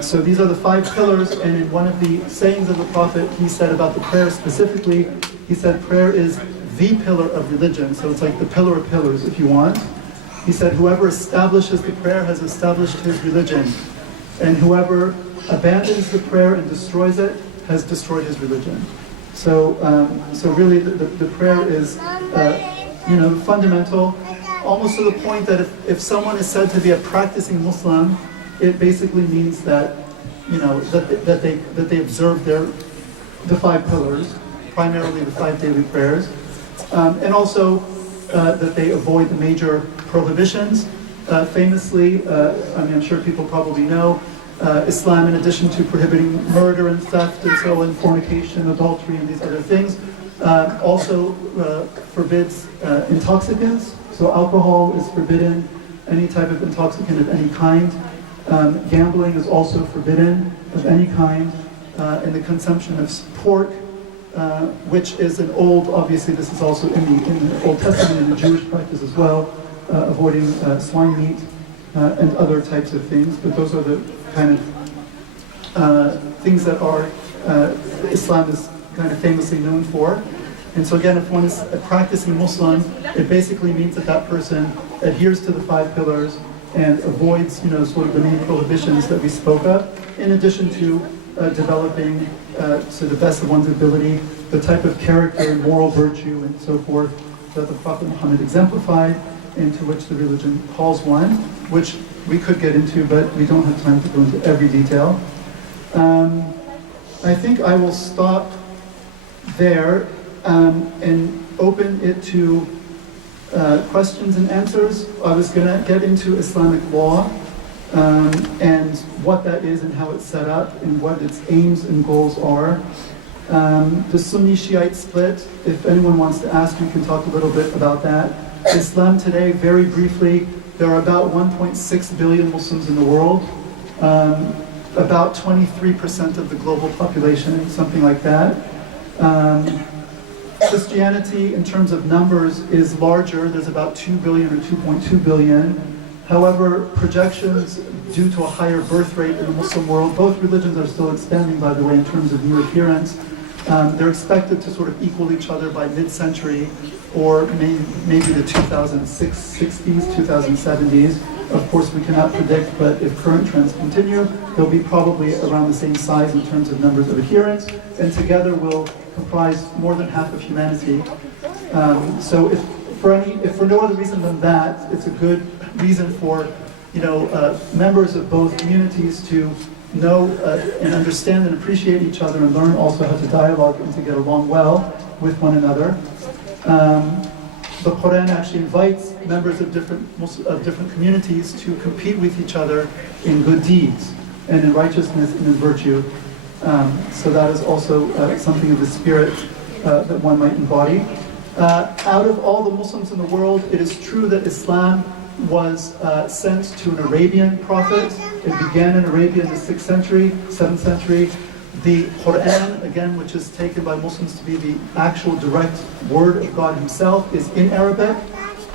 So these are the 5 pillars, and in one of the sayings of the Prophet, he said about the prayer specifically, he said prayer is the pillar of religion. So it's like the pillar of pillars, if you want. He said whoever establishes the prayer has established his religion, and whoever abandons the prayer and destroys it has destroyed his religion. So really the prayer is fundamental, almost to the point that if someone is said to be a practicing Muslim, it basically means that that they observe the 5 pillars, primarily the 5 daily prayers, and also that they avoid the major prohibitions. Famously, I'm sure people probably know, Islam, in addition to prohibiting murder and theft and so on, fornication, adultery, and these other things, also forbids intoxicants. So alcohol is forbidden, any type of intoxicant of any kind. Gambling is also forbidden of any kind, and the consumption of pork, which is an old, obviously this is also in the Old Testament and the Jewish practice as well, avoiding swine meat and other types of things. But those are the kind of things that Islam is kind of famously known for. And so again, if one is a practicing Muslim, it basically means that person adheres to the 5 pillars and avoids, sort of the main prohibitions that we spoke of, in addition to developing, to the best of one's ability, the type of character and moral virtue and so forth that the Prophet Muhammad exemplified, into which the religion calls one, which we could get into, but we don't have time to go into every detail. I think I will stop there and open it to questions and answers. I was going to get into Islamic law and what that is and how it's set up and what its aims and goals are. The Sunni-Shiite split, if anyone wants to ask, we can talk a little bit about that. Islam today, very briefly, there are about 1.6 billion Muslims in the world, about 23% of the global population, something like that. Christianity, in terms of numbers, is larger. There's about 2 billion or 2.2 billion. However, projections due to a higher birth rate in the Muslim world, both religions are still expanding, by the way, in terms of new adherents. They're expected to sort of equal each other by mid-century, or maybe the 2060s, 2070s. Of course, we cannot predict, but if current trends continue, they'll be probably around the same size in terms of numbers of adherents, and together will comprise more than half of humanity. So if for no other reason than that, it's a good reason for members of both communities to know and understand and appreciate each other and learn also how to dialogue and to get along well with one another. The Quran actually invites members of different communities to compete with each other in good deeds and in righteousness and in virtue. So that is also something of the spirit that one might embody. Out of all the Muslims in the world, it is true that Islam was sent to an Arabian prophet. It began in Arabia in the 6th century, 7th century. The Quran, again, which is taken by Muslims to be the actual direct word of God himself, is in Arabic.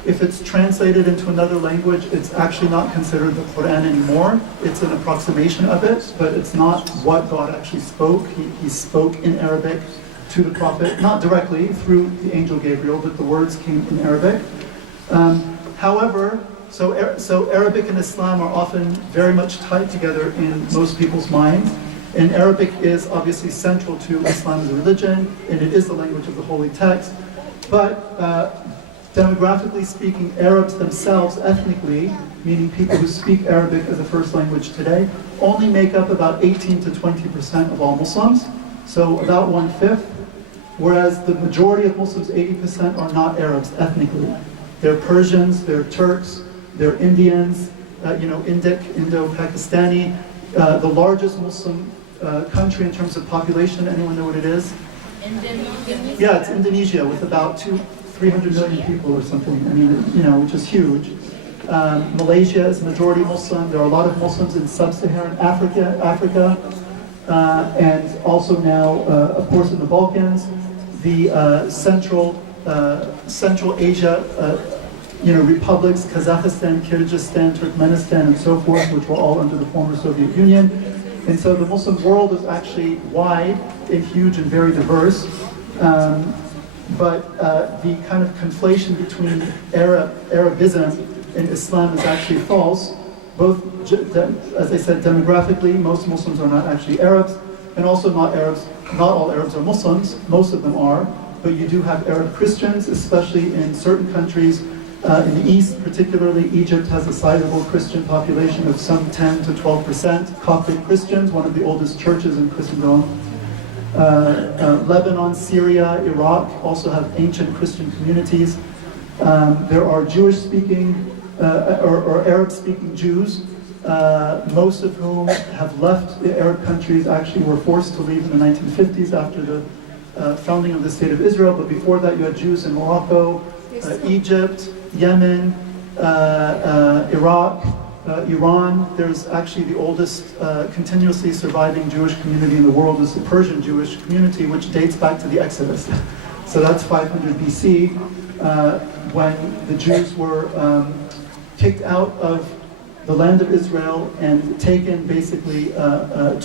If it's translated into another language, it's actually not considered the Quran anymore. It's an approximation of it, but it's not what God actually spoke. He spoke in Arabic to the prophet, not directly through the angel Gabriel, but the words came in Arabic. However, so Arabic and Islam are often very much tied together in most people's minds. And Arabic is obviously central to Islam as a religion, and it is the language of the holy text. But demographically speaking, Arabs themselves, ethnically, meaning people who speak Arabic as a first language today, only make up about 18 to 20% of all Muslims, so about 1/5, whereas the majority of Muslims, 80%, are not Arabs ethnically. They're Persians, they're Turks, they're Indians, Indic, Indo-Pakistani. The largest Muslim country in terms of population, anyone know what it is? Indonesia. Yeah, it's Indonesia with about 300 million people or something. I mean, which is huge. Malaysia is majority Muslim. There are a lot of Muslims in sub-Saharan Africa, and also now, of course, in the Balkans, the Central Asia, republics, Kazakhstan, Kyrgyzstan, Turkmenistan, and so forth, which were all under the former Soviet Union. And so the Muslim world is actually wide and huge and very diverse. But the kind of conflation between Arabism and Islam is actually false. Both, as I said, demographically, most Muslims are not actually Arabs, and also not Arabs. Not all Arabs are Muslims. Most of them are, but you do have Arab Christians, especially in certain countries. In the East, particularly, Egypt has a sizable Christian population of some 10 to 12%. Coptic Christians, one of the oldest churches in Christendom. Lebanon, Syria, Iraq also have ancient Christian communities. There are Jewish-speaking or Arab-speaking Jews, most of whom have left the Arab countries, actually were forced to leave in the 1950s after the founding of the State of Israel. But before that, you had Jews in Morocco, Egypt, Yemen, Iraq, Iran. There's actually the oldest continuously surviving Jewish community in the world is the Persian Jewish community, which dates back to the Exodus. So that's 500 BC, when the Jews were kicked out of the land of Israel and taken basically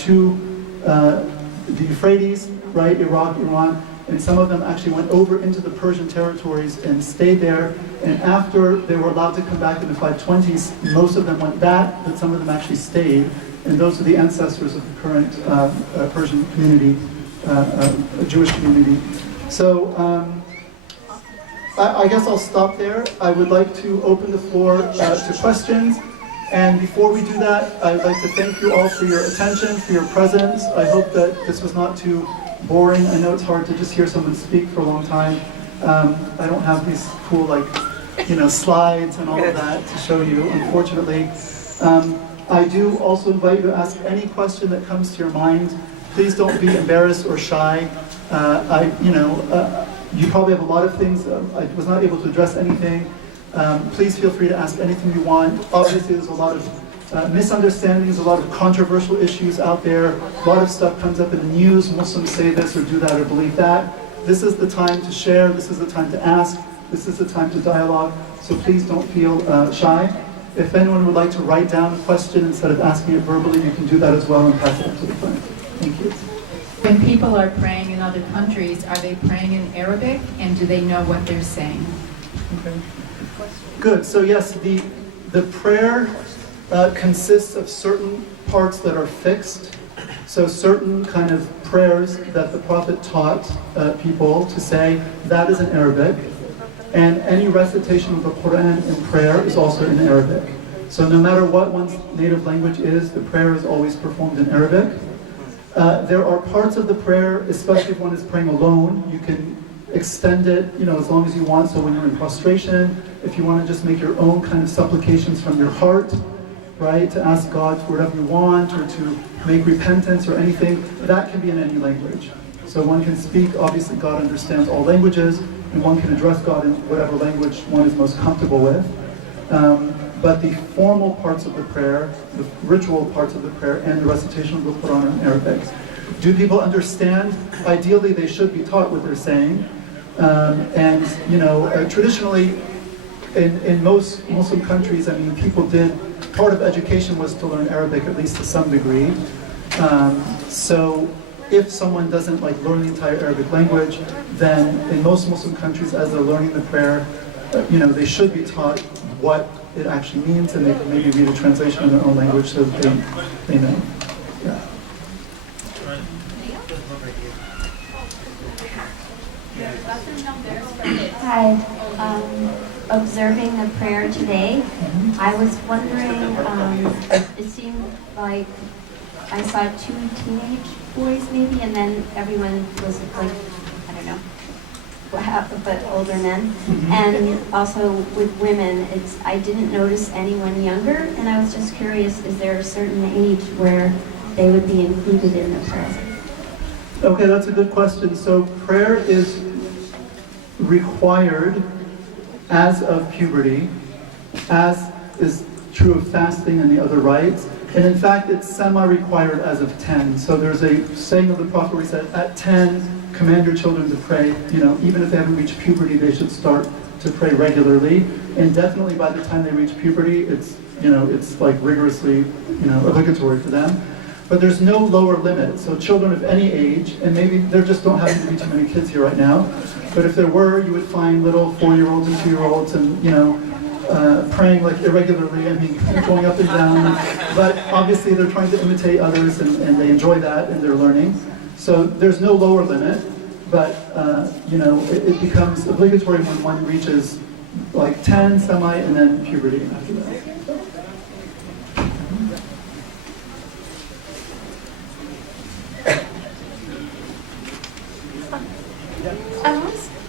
to the Euphrates, right, Iraq, Iran. And some of them actually went over into the Persian territories and stayed there. And after they were allowed to come back in the 520s, most of them went back, but some of them actually stayed. And those are the ancestors of the current Persian community, Jewish community. So I guess I'll stop there. I would like to open the floor to questions. And before we do that, I'd like to thank you all for your attention, for your presence. I hope that this was not too boring. I know it's hard to just hear someone speak for a long time. I don't have these cool, slides and all of that to show you, unfortunately. I do also invite you to ask any question that comes to your mind. Please don't be embarrassed or shy. You probably have a lot of things. I was not able to address anything. Please feel free to ask anything you want. Obviously, there's a lot of misunderstandings, a lot of controversial issues out there. A lot of stuff comes up in the news. Muslims say this or do that or believe that. This is the time to share. This is the time to ask. This is the time to dialogue. So please don't feel shy. If anyone would like to write down a question instead of asking it verbally, you can do that as well and pass it up to the front. Thank you. When people are praying in other countries, are they praying in Arabic, and do they know what they're saying? Okay. Good. So yes, the prayer consists of certain parts that are fixed. So certain kind of prayers that the Prophet taught people to say, that is in Arabic. And any recitation of the Quran in prayer is also in Arabic. So no matter what one's native language is, the prayer is always performed in Arabic. There are parts of the prayer, especially if one is praying alone, you can extend it, as long as you want. So when you're in prostration, if you want to just make your own kind of supplications from your heart, right, to ask God for whatever you want, or to make repentance or anything, that can be in any language. So one can speak, obviously God understands all languages, and one can address God in whatever language one is most comfortable with. But the formal parts of the prayer, the ritual parts of the prayer, and the recitation of the Quran are in Arabic. Do people understand? Ideally, they should be taught what they're saying. Traditionally, in most Muslim countries, people part of education was to learn Arabic, at least to some degree. So if someone doesn't learn the entire Arabic language, then in most Muslim countries, as they're learning the prayer, they should be taught what it actually means, and they can maybe read a translation in their own language so that they know. Yeah. Hi. Observing the prayer today, I was wondering, it seemed like I saw 2 teenage boys maybe, and then everyone was I don't know, but older men. And also with women, I didn't notice anyone younger, and I was just curious, is there a certain age where they would be included in the prayer? Okay, that's a good question. So prayer is required as of puberty, as is true of fasting and the other rites. And in fact, it's semi-required as of 10. So there's a saying of the Prophet where he said, at 10, command your children to pray. Even if they haven't reached puberty, they should start to pray regularly. And definitely by the time they reach puberty, it's rigorously, obligatory for them. But there's no lower limit. So children of any age, and maybe there just don't happen to be too many kids here right now, but if there were, you would find little 4-year-olds and 2-year-olds and, praying irregularly, going up and down. But obviously they're trying to imitate others, and they enjoy that in their learning. So there's no lower limit, but, it becomes obligatory when one reaches 10, semi, and then puberty after that.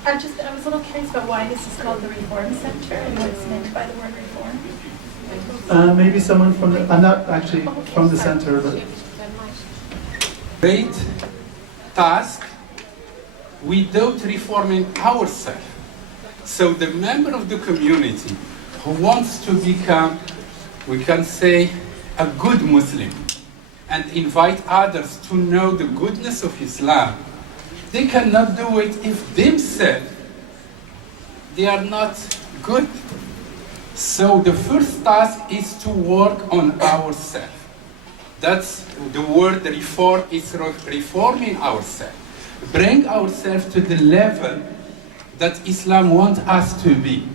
I was a little curious about why this is called the Reform Center and what it's meant by the word reform. Maybe someone I'm not actually from the center, but... Great task without reforming ourselves. So the member of the community who wants to become, we can say, a good Muslim and invite others to know the goodness of Islam, they cannot do it if themselves they are not good. So the first task is to work on ourselves. That's the word reform, is reforming ourselves. Bring ourselves to the level that Islam wants us to be.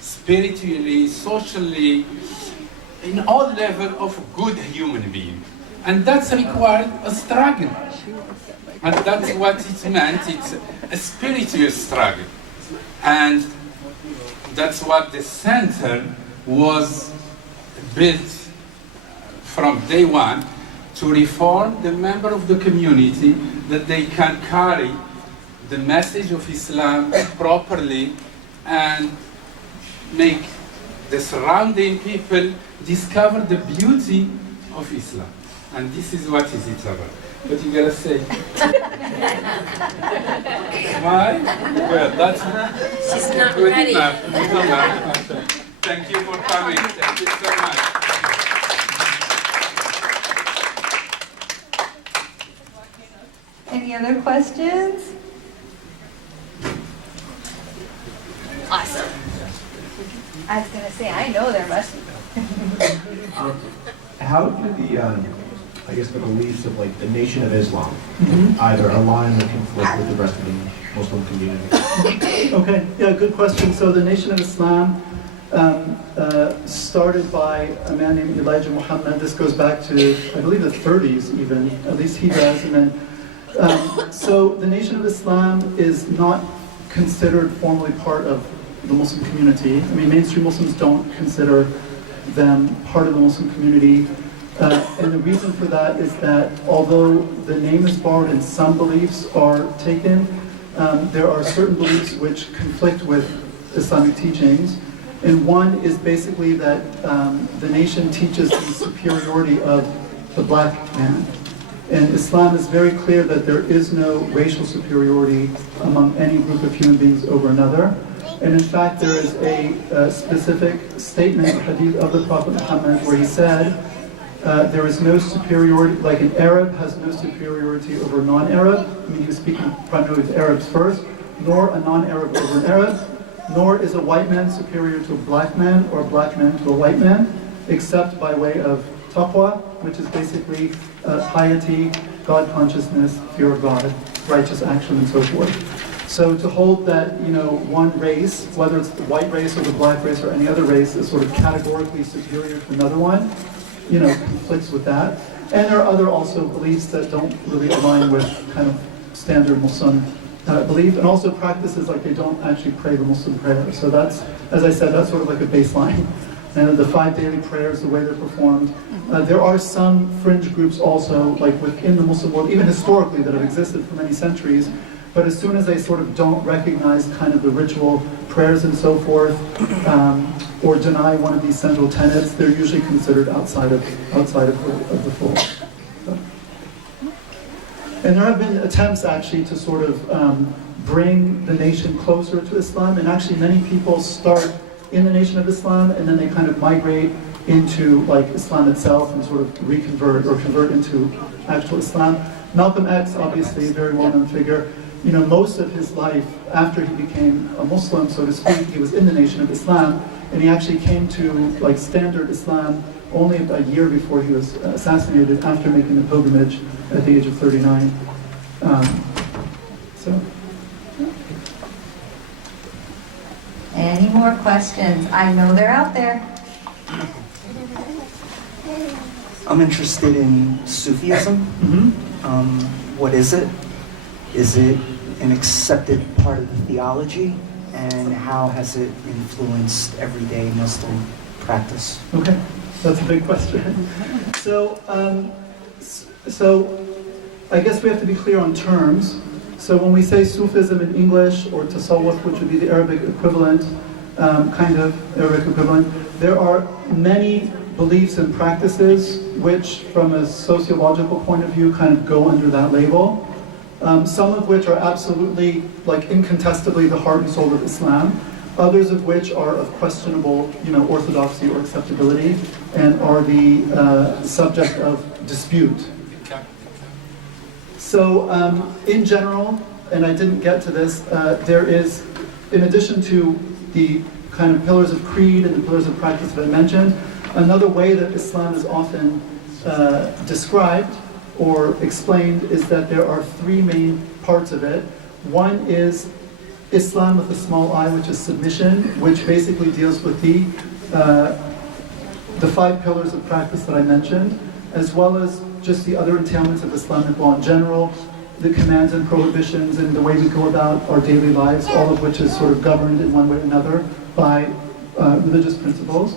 Spiritually, socially, in all levels of good human being. And that's required a struggle. And that's what it meant, it's a spiritual struggle. And that's what the center was built from day one, to reform the member of the community, that they can carry the message of Islam properly and make the surrounding people discover the beauty of Islam. And this is what is it about. What you gotta say? Why? Well, that's She's not good ready. enough. Good enough. Thank you for coming. Thank you so much. Any other questions? Awesome. I was going to say, I know there must be. How do the beliefs of the Nation of Islam either align or conflict with the rest of the Muslim community? Okay, yeah, good question. So the Nation of Islam started by a man named Elijah Muhammad. This goes back to, I believe, the 30s even, at least he does. And then, so the Nation of Islam is not considered formally part of the Muslim community. Mainstream Muslims don't consider, them part of the Muslim community. And the reason for that is that although the name is borrowed and some beliefs are taken, there are certain beliefs which conflict with Islamic teachings. And one is basically that the nation teaches the superiority of the black man. And Islam is very clear that there is no racial superiority among any group of human beings over another. And in fact, there is a specific statement, hadith of the Prophet Muhammad, where he said, there is no superiority, like an Arab has no superiority over a non-Arab. I mean, he was speaking primarily to Arabs first, nor a non-Arab over an Arab, nor is a white man superior to a black man or a black man to a white man, except by way of taqwa, which is basically piety, God consciousness, fear of God, righteous action, and so forth. So to hold that, one race, whether it's the white race or the black race or any other race, is sort of categorically superior to another one, conflicts with that. And there are other also beliefs that don't really align with kind of standard Muslim belief, and also practices like they don't actually pray the Muslim prayer. So that's, as I said, that's sort of like a baseline. And the 5 daily prayers, the way they're performed. There are some fringe groups also, like within the Muslim world, even historically, that have existed for many centuries. But as soon as they sort of don't recognize kind of the ritual prayers and so forth, or deny one of these central tenets, they're usually considered outside of the fold. So. And there have been attempts actually to sort of bring the nation closer to Islam, and actually many people start in the Nation of Islam and then they kind of migrate into like Islam itself and sort of reconvert or convert into actual Islam. Malcolm X, obviously a very well-known figure, most of his life after he became a Muslim, so to speak, he was in the Nation of Islam, and he actually came to like standard Islam only a year before he was assassinated after making the pilgrimage at the age of 39. Any more questions? I know they're out there. I'm interested in Sufism. What is it? Is it an accepted part of the theology? And how has it influenced everyday Muslim practice? Okay, that's a big question. So I guess we have to be clear on terms. So when we say Sufism in English, or Tasawwuf, which would be the Arabic equivalent, there are many beliefs and practices which, from a sociological point of view, kind of go under that label. Some of which are absolutely, like incontestably, the heart and soul of Islam. Others of which are of questionable, orthodoxy or acceptability, and are the subject of dispute. So, in general, and I didn't get to this, there is, in addition to the kind of pillars of creed and the pillars of practice that I mentioned, another way that Islam is often described or explained is that there are 3 main parts of it. One is Islam with a small I, which is submission, which basically deals with the 5 pillars of practice that I mentioned, as well as just the other entailments of Islamic law in general, the commands and prohibitions and the way we go about our daily lives, all of which is sort of governed in one way or another by religious principles.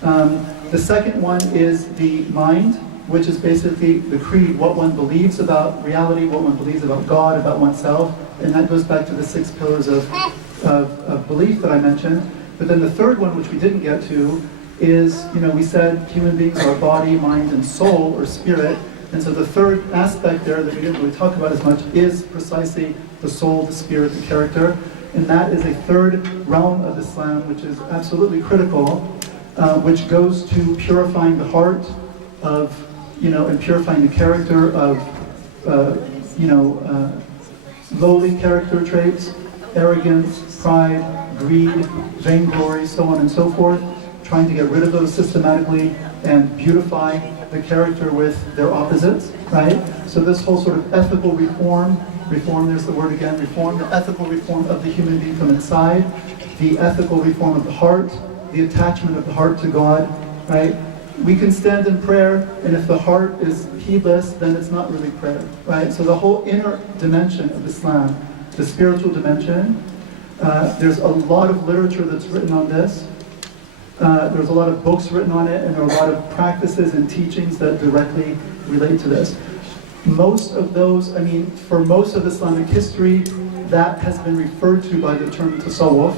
The second one is the mind, which is basically the creed, what one believes about reality, what one believes about God, about oneself, and that goes back to the 6 pillars of belief that I mentioned. But then the third one, which we didn't get to, is, we said human beings are body, mind, and soul, or spirit, and so the third aspect there that we didn't really talk about as much is precisely the soul, the spirit, the character, and that is a third realm of Islam, which is absolutely critical, which goes to purifying the heart of, and purifying the character of, lowly character traits, arrogance, pride, greed, vainglory, so on and so forth, trying to get rid of those systematically and beautify the character with their opposites, right? So this whole sort of ethical reform, there's the word again, reform, the ethical reform of the human being from inside, the ethical reform of the heart, the attachment of the heart to God, right? We can stand in prayer, and if the heart is heedless, then it's not really prayer, right? So the whole inner dimension of Islam, the spiritual dimension, there's a lot of literature that's written on this. There's a lot of books written on it, and there are a lot of practices and teachings that directly relate to this. Most of those, I mean, for most of Islamic history, that has been referred to by the term tasawwuf,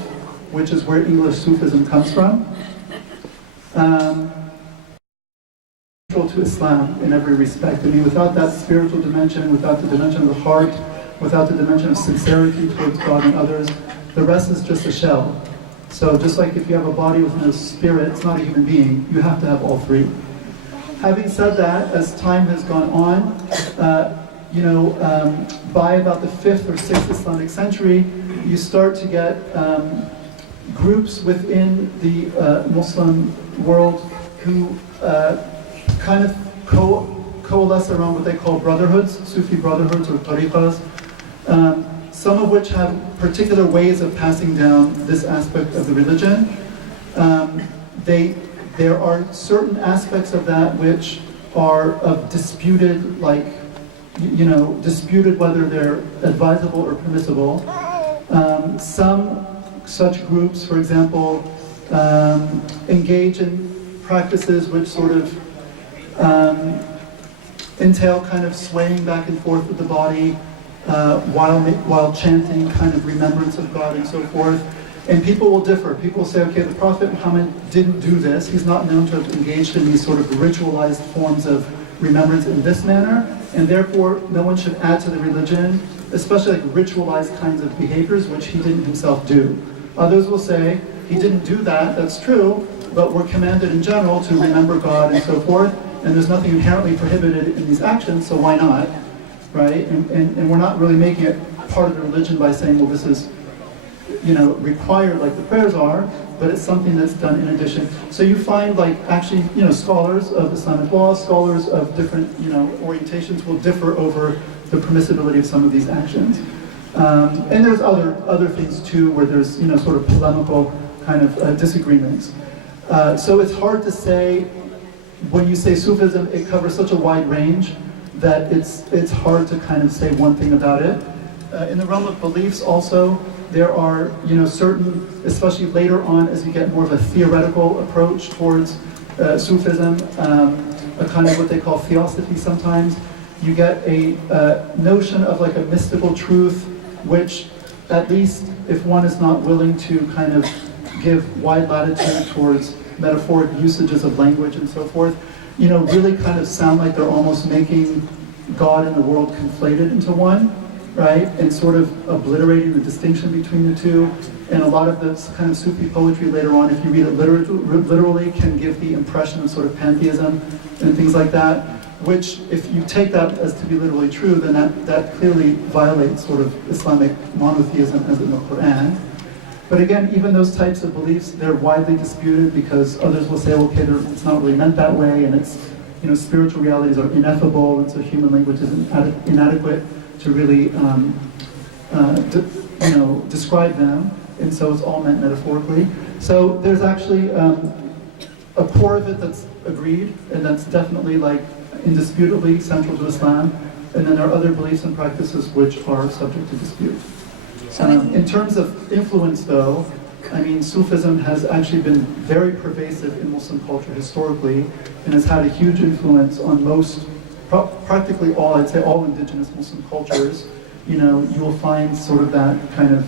which is where English Sufism comes from. To Islam in every respect. I mean, without that spiritual dimension, without the dimension of the heart, without the dimension of sincerity towards God and others, the rest is just a shell. So just like if you have a body with no spirit, it's not a human being, you have to have all three. Having said that, as time has gone on, by about the 5th or 6th Islamic century, you start to get groups within the Muslim world who kind of coalesce around what they call brotherhoods, Sufi brotherhoods or tariqas, some of which have particular ways of passing down this aspect of the religion. There are certain aspects of that which are of disputed, disputed whether they're advisable or permissible. Some such groups, for example, engage in practices which sort of entail kind of swaying back and forth with the body while chanting kind of remembrance of God and so forth. And people will differ. People will say, okay, the Prophet Muhammad didn't do this. He's not known to have engaged in these sort of ritualized forms of remembrance in this manner, and therefore no one should add to the religion, especially like ritualized kinds of behaviors, which he didn't himself do. Others will say, he didn't do that, that's true, but we're commanded in general to remember God and so forth, and there's nothing inherently prohibited in these actions, so why not, right? And we're not really making it part of the religion by saying, well, this is, required like the prayers are, but it's something that's done in addition. So you find actually, scholars of Islamic law, scholars of different, orientations will differ over the permissibility of some of these actions. And there's other things too, where there's, sort of polemical kind of disagreements. So it's hard to say, when you say Sufism, it covers such a wide range that it's hard to kind of say one thing about it. In the realm of beliefs also, there are, certain, especially later on as you get more of a theoretical approach towards Sufism, a kind of what they call theosophy sometimes, you get a notion of like a mystical truth, which at least if one is not willing to kind of give wide latitude towards metaphoric usages of language and so forth, really kind of sound like they're almost making God and the world conflated into one, right? And sort of obliterating the distinction between the two. And a lot of this kind of Sufi poetry later on, if you read it literally, can give the impression of sort of pantheism and things like that, which if you take that as to be literally true, then that clearly violates sort of Islamic monotheism as in the Quran. But again, even those types of beliefs, they're widely disputed because others will say, okay, it's not really meant that way, and it's, spiritual realities are ineffable, and so human language is inadequate to really, describe them, and so it's all meant metaphorically. So there's actually a core of it that's agreed, and that's definitely indisputably central to Islam, and then there are other beliefs and practices which are subject to dispute. In terms of influence, though, I mean, Sufism has actually been very pervasive in Muslim culture historically, and has had a huge influence on practically all, I'd say all indigenous Muslim cultures. You will find sort of that kind of,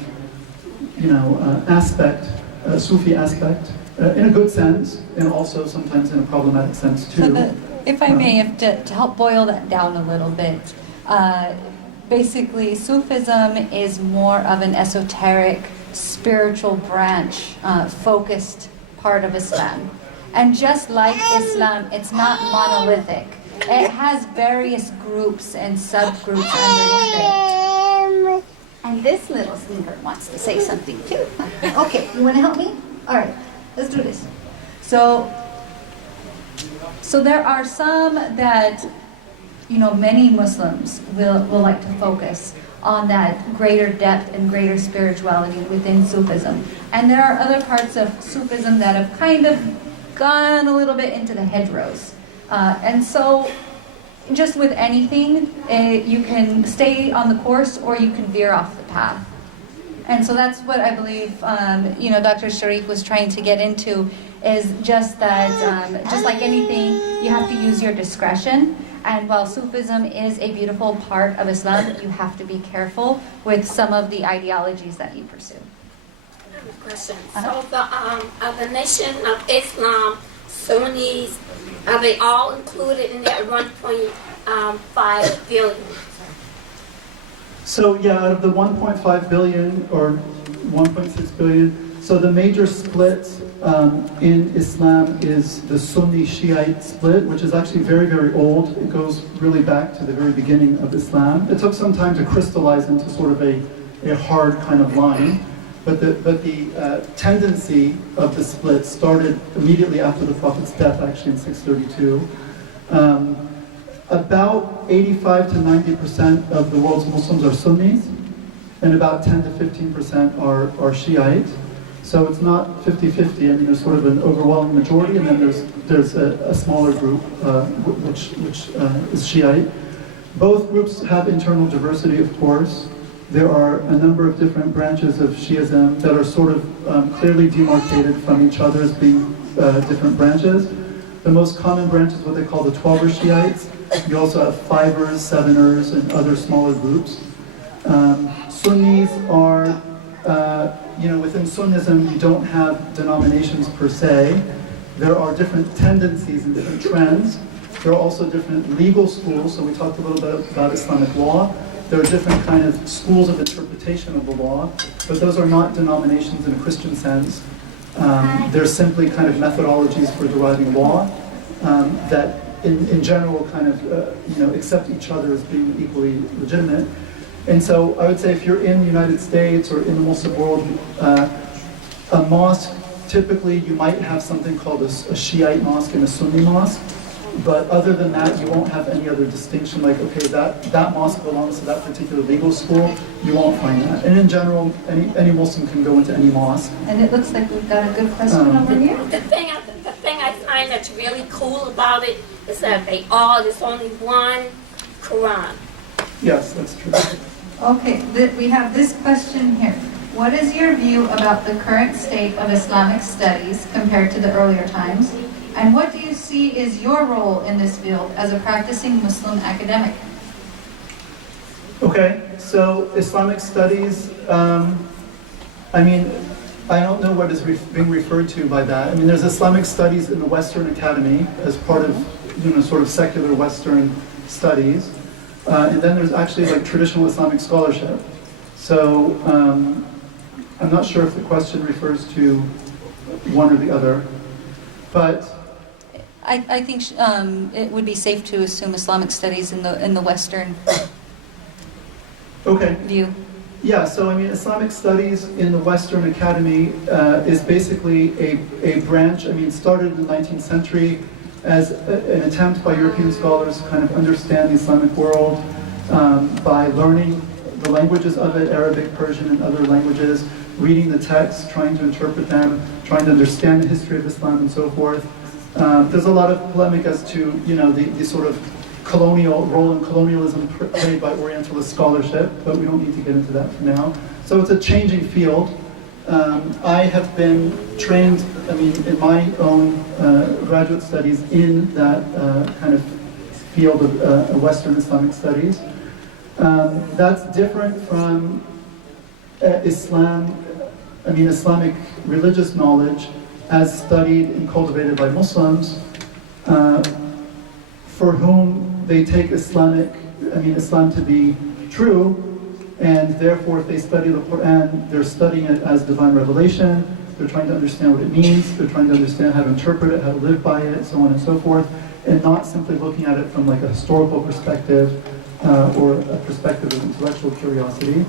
aspect, Sufi aspect, in a good sense, and also sometimes in a problematic sense too. So if I may, to help boil that down a little bit, basically Sufism is more of an esoteric, spiritual branch, focused part of Islam. And just like Islam, it's not monolithic. It has various groups and subgroups underneath it. And this little sneaker wants to say something too. Okay, you want to help me? All right, let's do this. So there are some that, many Muslims will like to focus on that greater depth and greater spirituality within Sufism. And there are other parts of Sufism that have kind of gone a little bit into the hedgerows. And so, just with anything, you can stay on the course or you can veer off the path. And so that's what I believe, Dr. Sharif was trying to get into, is just that, just like anything, you have to use your discretion. And while Sufism is a beautiful part of Islam, you have to be careful with some of the ideologies that you pursue. I have a question. So the nation of Islam, Sunnis, are they all included in that 1.5 billion? So yeah, out of the 1.5 billion or 1.6 billion, so the major split in Islam is the Sunni Shiite split, which is actually very, very old. It goes really back to the very beginning of Islam. It took some time to crystallize into sort of a hard kind of line, but the tendency of the split started immediately after the Prophet's death, actually in 632. About 85 to 90% of the world's Muslims are Sunnis, and about 10 to 15% are Shiite. So it's not 50-50. I mean, there's sort of an overwhelming majority, and then there's a smaller group which is Shiite. Both groups have internal diversity, of course. There are a number of different branches of Shiism that are sort of clearly demarcated from each other as being different branches. The most common branch is what they call the 12er Shiites. You also have 5ers, 7ers, and other smaller groups. Sunnis are, within Sunnism, you don't have denominations per se. There are different tendencies and different trends. There are also different legal schools. So we talked a little bit about Islamic law. There are different kind of schools of interpretation of the law, but those are not denominations in a Christian sense. They're simply kind of methodologies for deriving law that in general kind of accept each other as being equally legitimate. And so I would say if you're in the United States or in the Muslim world, a mosque, typically you might have something called a Shiite mosque and a Sunni mosque. But other than that, you won't have any other distinction, like, okay, that mosque belongs to that particular legal school. You won't find that. And in general, any Muslim can go into any mosque. And it looks like we've got a good question over here. The thing I find that's really cool about it is that there's only one Quran. Yes, that's true. Okay, we have this question here. What is your view about the current state of Islamic studies compared to the earlier times? And what do you see is your role in this field as a practicing Muslim academic? Okay, so Islamic studies, I don't know what is being referred to by that. I mean, there's Islamic studies in the Western Academy as part of, sort of secular Western studies. And then there's actually like traditional Islamic scholarship. So I'm not sure if the question refers to one or the other, but I think it would be safe to assume Islamic studies in the Western view. Yeah, so I mean, Islamic studies in the Western Academy is basically a branch. I mean, it started in the 19th century as an attempt by European scholars to kind of understand the Islamic world by learning the languages of it, Arabic, Persian, and other languages, reading the texts, trying to interpret them, trying to understand the history of Islam and so forth. There's a lot of polemic as to, the sort of colonial role in colonialism played by Orientalist scholarship, but we don't need to get into that for now. So it's a changing field. I have been trained, in my own graduate studies in that kind of field of Western Islamic studies. That's different from Islamic religious knowledge as studied and cultivated by Muslims, for whom they take Islam to be true, and therefore if they study the Quran, they're studying it as divine revelation, they're trying to understand what it means, they're trying to understand how to interpret it, how to live by it, so on and so forth, and not simply looking at it from like a historical perspective or a perspective of intellectual curiosity.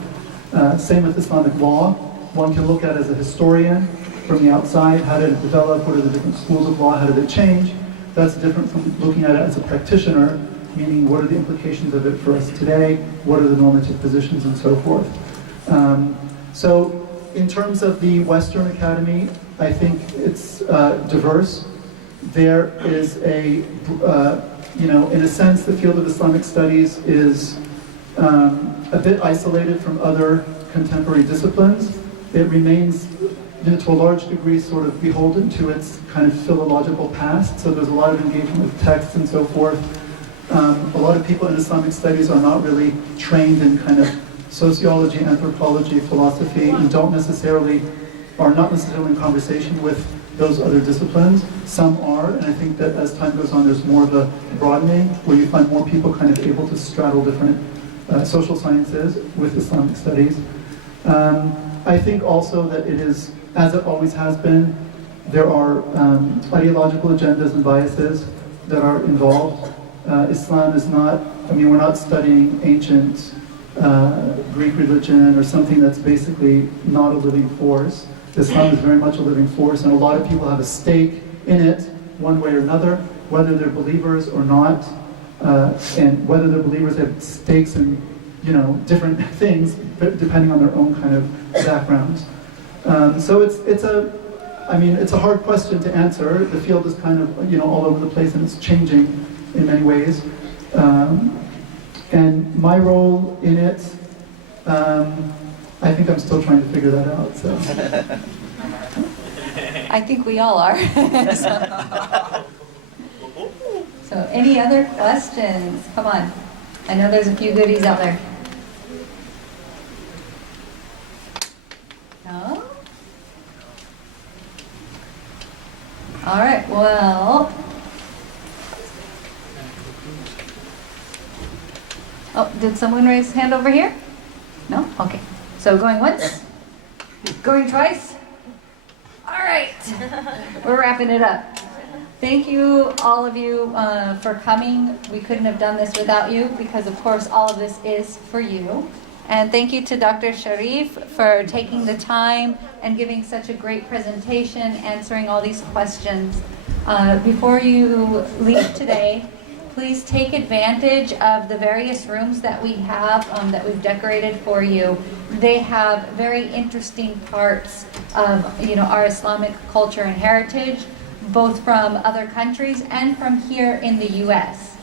Same with Islamic law. One can look at it as a historian from the outside. How did it develop? What are the different schools of law? How did it change? That's different from looking at it as a practitioner, meaning what are the implications of it for us today? What are the normative positions and so forth? So in terms of the Western Academy, I think it's diverse. There is in a sense, the field of Islamic studies is a bit isolated from other contemporary disciplines. It remains, to a large degree, sort of beholden to its kind of philological past. So there's a lot of engagement with texts and so forth. A lot of people in Islamic studies are not really trained in kind of sociology, anthropology, philosophy, and are not necessarily in conversation with those other disciplines. Some are, and I think that as time goes on, there's more of a broadening where you find more people kind of able to straddle different social sciences with Islamic studies. I think also that it is, as it always has been, there are ideological agendas and biases that are involved. Islam is not, we're not studying ancient Greek religion or something that's basically not a living force. Islam is very much a living force, and a lot of people have a stake in it, one way or another, whether they're believers or not, and whether the believers have stakes in, different things, depending on their own kind of backgrounds. So it's a hard question to answer. The field is kind of, all over the place, and it's changing in many ways. And my role in it, I think I'm still trying to figure that out. So. I think we all are. So any other questions? Come on. I know there's a few goodies out there. No? All right, well. Oh, did someone raise his hand over here? No? Okay. So going once? Going twice? All right. We're wrapping it up. Thank you, all of you, for coming. We couldn't have done this without you because, of course, all of this is for you. And thank you to Dr. Sharif for taking the time and giving such a great presentation, answering all these questions. Before you leave today, please take advantage of the various rooms that we have that we've decorated for you. They have very interesting parts of our Islamic culture and heritage, both from other countries and from here in the U.S.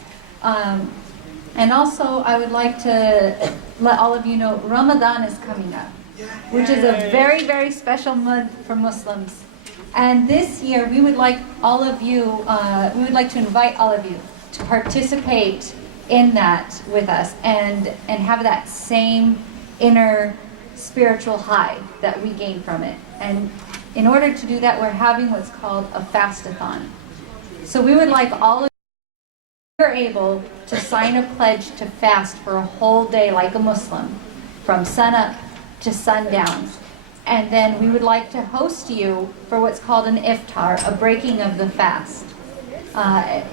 And also, I would like to let all of you know Ramadan is coming up, which is a very, very special month for Muslims. And this year, we would like to invite all of you to participate in that with us and have that same inner spiritual high that we gain from it. And in order to do that, we're having what's called a fast-a-thon. So we would like all of you, if you're able, to sign a pledge to fast for a whole day like a Muslim, from sunup to sundown. And then we would like to host you for what's called an iftar, a breaking of the fast.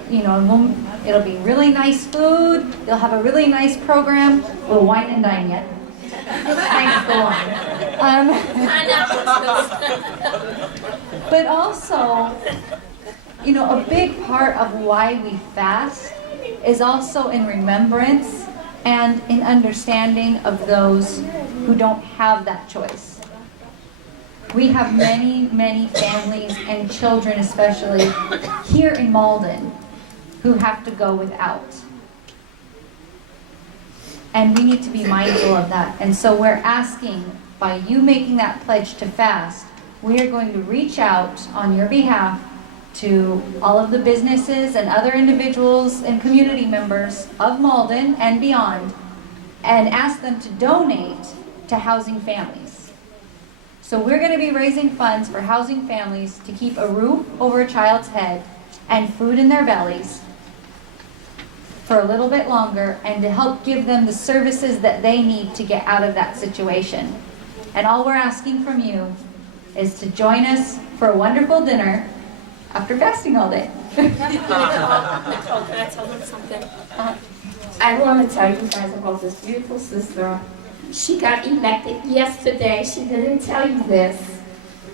It'll be really nice food. You'll have a really nice program. We'll wine and dine yet. Thanks, go on. But also, a big part of why we fast is also in remembrance and in understanding of those who don't have that choice. We have many, many families and children, especially here in Malden, who have to go without. And we need to be mindful of that. And so we're asking, by you making that pledge to fast, we are going to reach out on your behalf to all of the businesses and other individuals and community members of Malden and beyond, and ask them to donate to housing families. So we're going to be raising funds for housing families to keep a roof over a child's head and food in their bellies for a little bit longer, and to help give them the services that they need to get out of that situation. And all we're asking from you is to join us for a wonderful dinner after fasting all day. Nicole, can I tell them something? I want to tell you guys about this beautiful sister. She got elected yesterday. She didn't tell you this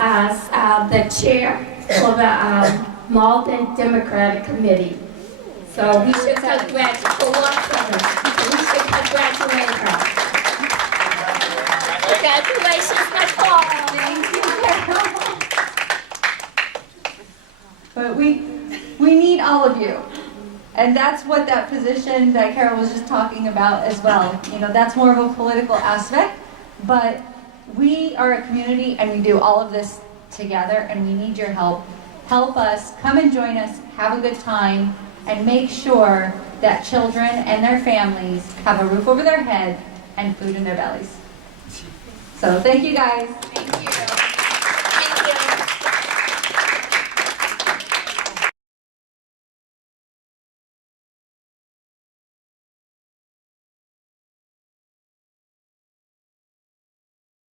as the chair for the Malden Democratic Committee. So we should congratulate her. Congratulations, Nicole. Thank you. But we need all of you. And that's what that position that Carol was just talking about as well. You know, that's more of a political aspect, but we are a community and we do all of this together, and we need your help. Help us, come and join us, have a good time, and make sure that children and their families have a roof over their head and food in their bellies. So thank you guys.